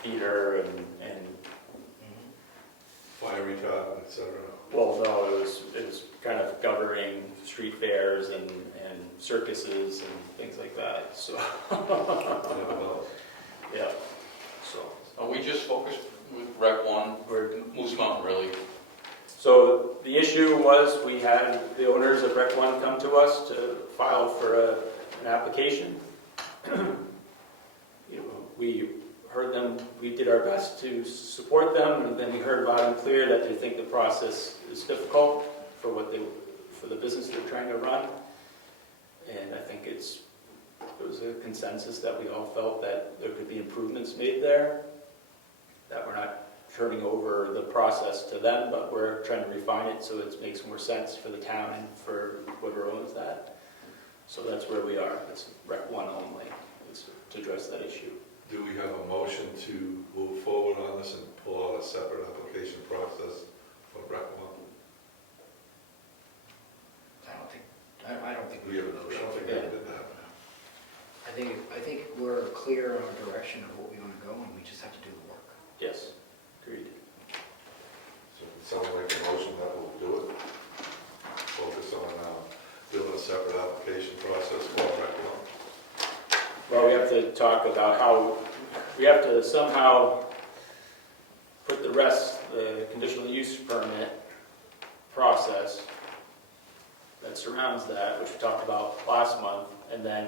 theater and Fire retardant, et cetera. well, no, it was kind of governing street fairs and circuses and things like that, so, Never know. yeah, so. Are we just focused with Rec 1, We're, Moose Mountain really? so the issue was we had the owners of Rec 1 come to us to file for an application. We heard them, we did our best to support them, and then we heard loud and clear that they think the process is difficult for the business they're trying to run. And I think it was a consensus that we all felt that there could be improvements made there, that we're not turning over the process to them, but we're trying to refine it so it makes more sense for the town and for whoever owns that. So that's where we are. It's Rec 1 only, is to address that issue. Do we have a motion to move forward on this and pull out a separate application process for Rec 1? I don't think We have a motion, I don't think we did that. I think we're clear on our direction of what we want to go, and we just have to do the work. Yes, agreed. So can someone make a motion that will do it? Focus on doing a separate application process for Rec 1? Well, we have to talk about how, we have to somehow put the conditional use permit process that surrounds that, which we talked about last month, and then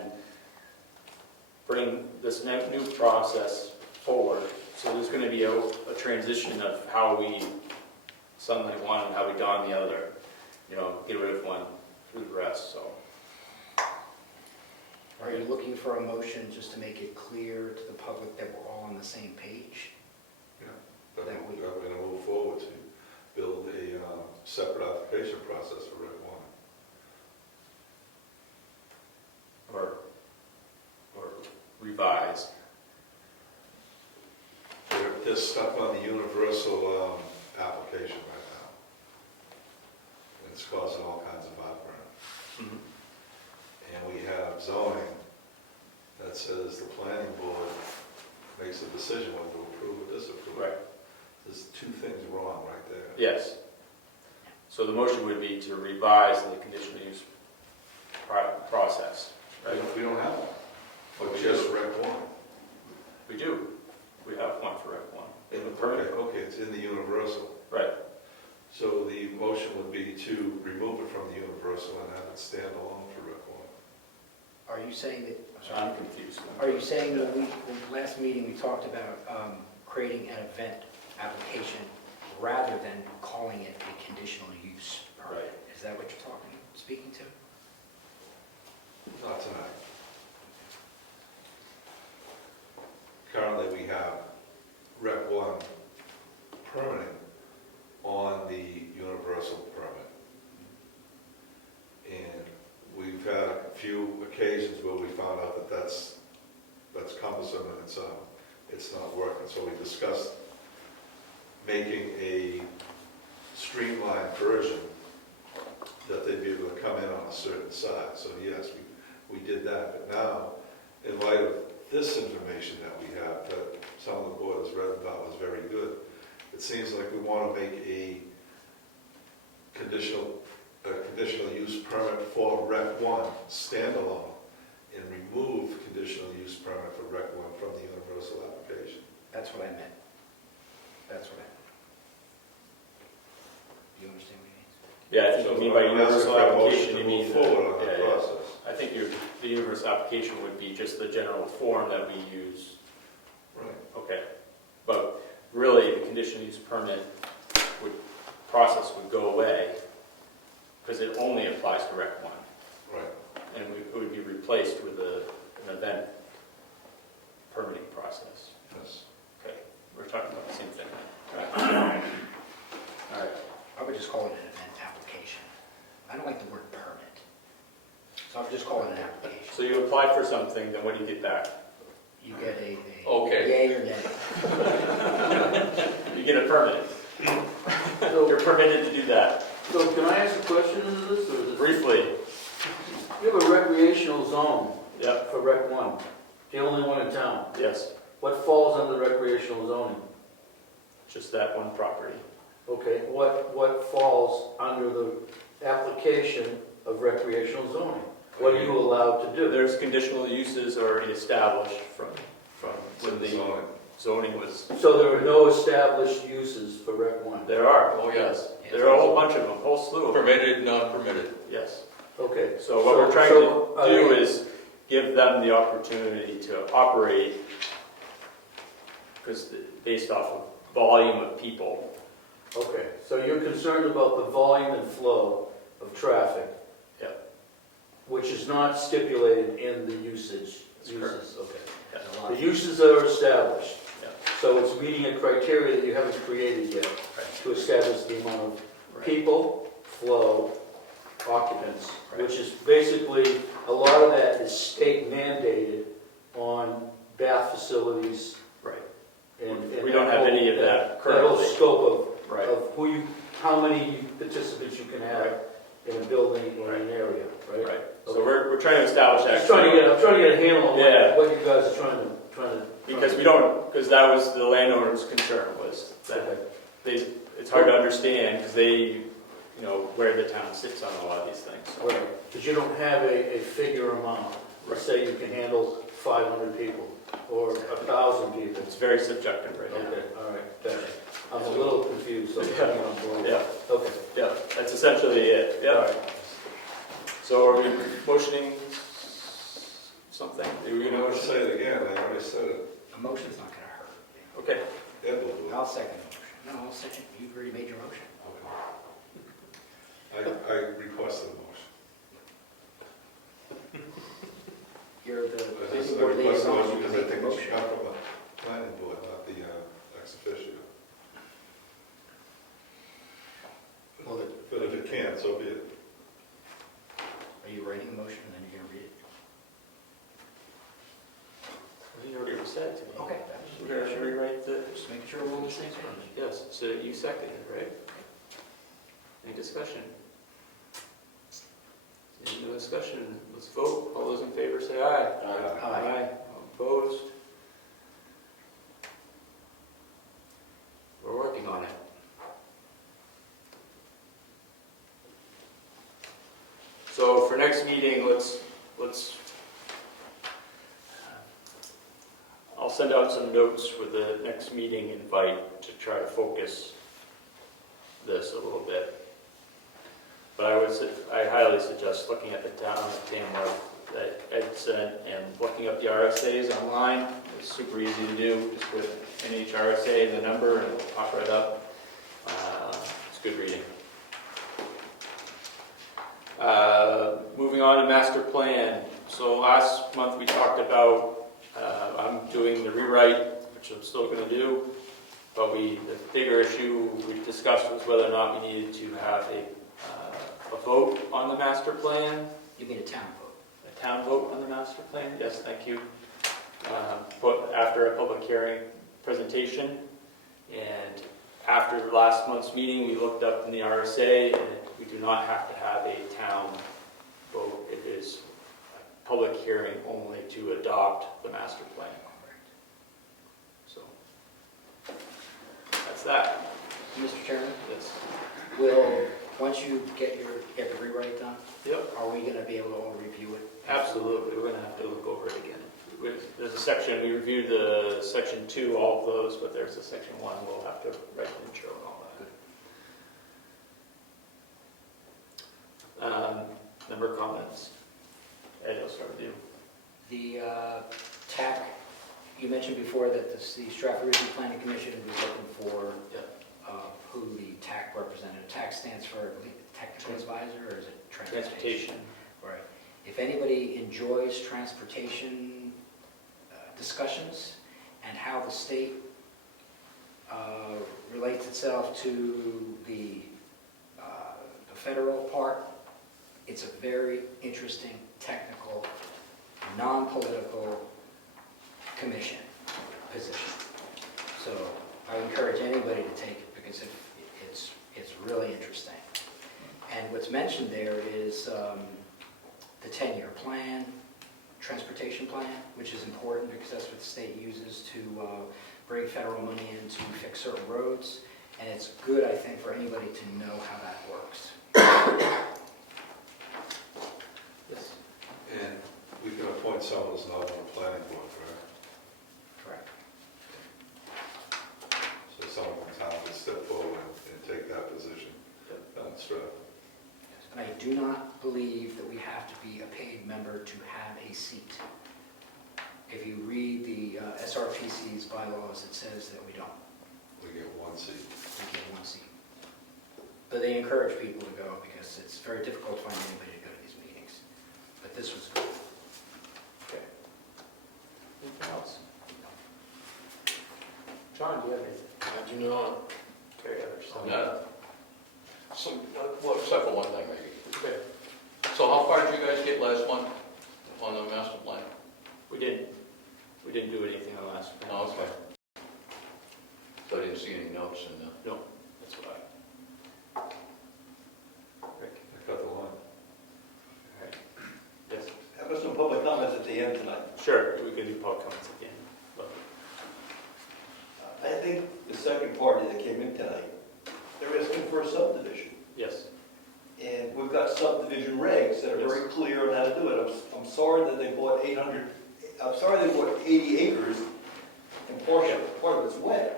bring this new process forward. So there's going to be a transition of how we sunlight one and how we dawn the other. Get rid of one through the rest, so. Are you looking for a motion just to make it clear to the public that we're all on the same page? That we're going to move forward to build a separate application process for Rec 1. Or revise. They're stuck on the universal application right now. And it's causing all kinds of heartburn. And we have zoning that says the planning board makes a decision whether to approve or disapprove. Right. There's two things wrong right there. Yes. So the motion would be to revise the conditional use process, right? We don't have one, but just Rec 1. We do. We have one for Rec 1. In the permit. Okay, it's in the universal. Right. So the motion would be to remove it from the universal and have it stand alone for Rec 1. Are you saying that, I'm confused. are you saying that the last meeting we talked about creating an event application rather than calling it a conditional use permit? Right. Is that what you're speaking to? Not tonight. Currently, we have Rec 1 permitting on the universal permit. And we've had a few occasions where we found out that that's cumbersome and it's not working. So we discussed making a streamlined version that they'd be able to come in on a certain side. So yes, we did that. But now, in light of this information that we have, that some of the board has read about, was very good. It seems like we want to make a conditional use permit for Rec 1 standalone and remove conditional use permit for Rec 1 from the universal application. That's what I meant. That's what I meant. Do you understand what I mean? Yeah, I think So you mean by I'm asking universal for a motion application, to you move mean. forward on yeah, the yeah. process. I think the universal application would be just the general form that we use. Right. Okay. But really, the conditional use permit process would go away because it only applies to Rec 1. Right. And it would be replaced with an event permitting process. Yes. Okay, we're talking about the same thing. Right. All right. I would just call it an event application. I don't like the word permit. So I would just call it an application. So you apply for something, then what do you get back? You get a Okay. yay or nay. You get a permit. You're permitted to do that. So can I ask a question into this, or is it? Briefly, You have a recreational zone yep, for Rec 1, the only one in town. yes, What falls under recreational zoning? just that one property. Okay, what falls under the application of recreational zoning? What are you allowed to do? There's conditional uses already established from It's in when the the zoning. zoning was, So there are no established uses for Rec 1? there are, Oh, yes. there are a whole bunch of them, a whole slew of them, Permitted, non-permitted. yes. Okay. So what we're trying So, to do is give them the opportunity to operate, because based off of volume of people. Okay, so you're concerned about the volume and flow of traffic? Yep. Which is not stipulated in the usage? That's correct. Uses, okay. Yeah. The uses are established? Yeah. So it's meeting a criteria that you haven't created yet to establish the amount of people, flow, occupants, Right. which is basically, a lot of that is state mandated on bath facilities Right. and. We don't have any of that That whole currently. scope Right. of how many participants you can have in a building or in an area, right? Right. So we're trying to establish that. I'm trying to get a handle on Yeah. what you guys are trying to. Because we don't, because that was the landowner's concern, was that Okay. it's hard to understand, because they, where the town sits on a lot of these things. So, Right, because you don't have a figure amount. Let's say you can handle 500 people or 1,000 people. It's very subjective right now. Okay, all right, gotcha. I'm a little confused, so I'm on board. Yeah, Okay. yeah, that's essentially it. All Yeah. right. So are we motioning something? Are we I'm gonna going to motion? say it again, I already said it. A motion's not gonna hurt. Okay. Ed will do it. I'll second the motion. No, I'll second. You've already made your motion. I requested a motion. You're the I planning board requested a liaison, motion you can because I make the think it should motion. come from the planning board, not the ex officio. Well, But if it can, so be it. are you writing a motion and then you're gonna read it? You already said to me. Okay. We're gonna rewrite the, Just making sure we're on the same page. yes, so you seconded, right? Any discussion? Any no discussion? Let's vote. All those in favor say aye. Aye. Opposed? We're working on it. So for next meeting, let's, I'll send out some notes with the next meeting invite to try to focus this a little bit. But I highly suggest looking at the town of Tamworth that Ed sent and looking up the RSAs online. It's super easy to do, just put NHRSA, the number, and it'll pop right up. It's good reading. Moving on to master plan. So last month we talked about, I'm doing the rewrite, which I'm still going to do. But the bigger issue we discussed was whether or not we needed to have a vote on the master plan. You mean a town vote? A town vote on the master plan? Yes, thank you. But after a public hearing presentation, and after last month's meeting, we looked up in the RSA, and we do not have to have a town vote. It is public hearing only to adopt the master plan. So, that's that. Mr. Chairman, Yes. once you get the rewrite done, Yep. are we gonna be able to all review it? Absolutely, we're gonna have to look over it again. There's a section, we reviewed the section 2, all of those, but there's a section 1, we'll have to write the intro and all that. Member comments? Ed, I'll start with you. The TAC, you mentioned before that the Stratford Regional Planning Commission was looking for who the TAC representative. TAC stands for, I believe, technical advisor, or is it transportation? Transportation. Right. If anybody enjoys transportation discussions and how the state relates itself to the federal part, it's a very interesting, technical, non-political commission position. So I would encourage anybody to take it because it's really interesting. And what's mentioned there is the 10-year plan, transportation plan, which is important because that's what the state uses to bring federal money in to fix certain roads. And it's good, I think, for anybody to know how that works. Yes. And we can appoint someone who's not on the planning board, Correct. correct? So someone from town can step forward and take that position. That's right. And I do not believe that we have to be a paid member to have a seat. If you read the SRPC's bylaws, it says that we don't. We get one seat. We get one seat. But they encourage people to go because it's very difficult to find anybody to go to these meetings. But this was good. Okay. Anything else? John, do you have anything? I do not. Carry others. So, well, except for one thing maybe. Okay. So how far did you guys get last month on the master plan? We didn't do anything on the last. Oh, okay. So I didn't see any notes in the... No, that's what Rick? I cut the line. All right. Yes. Have some public comments at the end tonight. Sure, we can do public comments at the end. But I think the second party that came in tonight, they're asking for a subdivision. yes. And we've got subdivision regs that are very clear on how to do it. I'm sorry that they bought 80 acres and part of it's wet.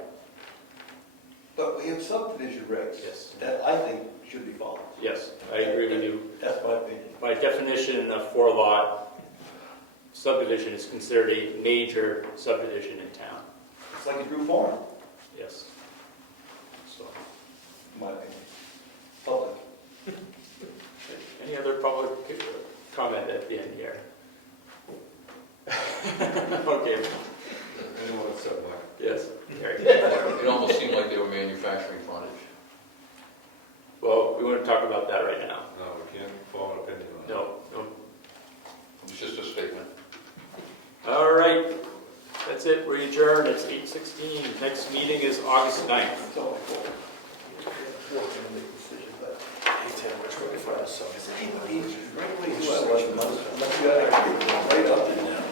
But we have subdivision regs Yes. that I think should be followed. Yes, I agree with you. That's my opinion. By definition, a 4-lot subdivision is considered a major subdivision in town. It's like a Drew Farm, Yes. So, in my opinion. Public. any other public comment at the end here? Okay. Anyone except Mike? Yes. Gary. It almost seemed like they were manufacturing frontage. Well, we want to talk about that right now. No, we can't form an opinion on that. No. It was just a statement. All right. That's it. We adjourn. It's 8:16. Next meeting is August 9th. That's all I call it. We're going to make a decision, but. Hey, Tim, we're trying to find something. Is anybody, right away, who I like most? Unless you got everything right up to now.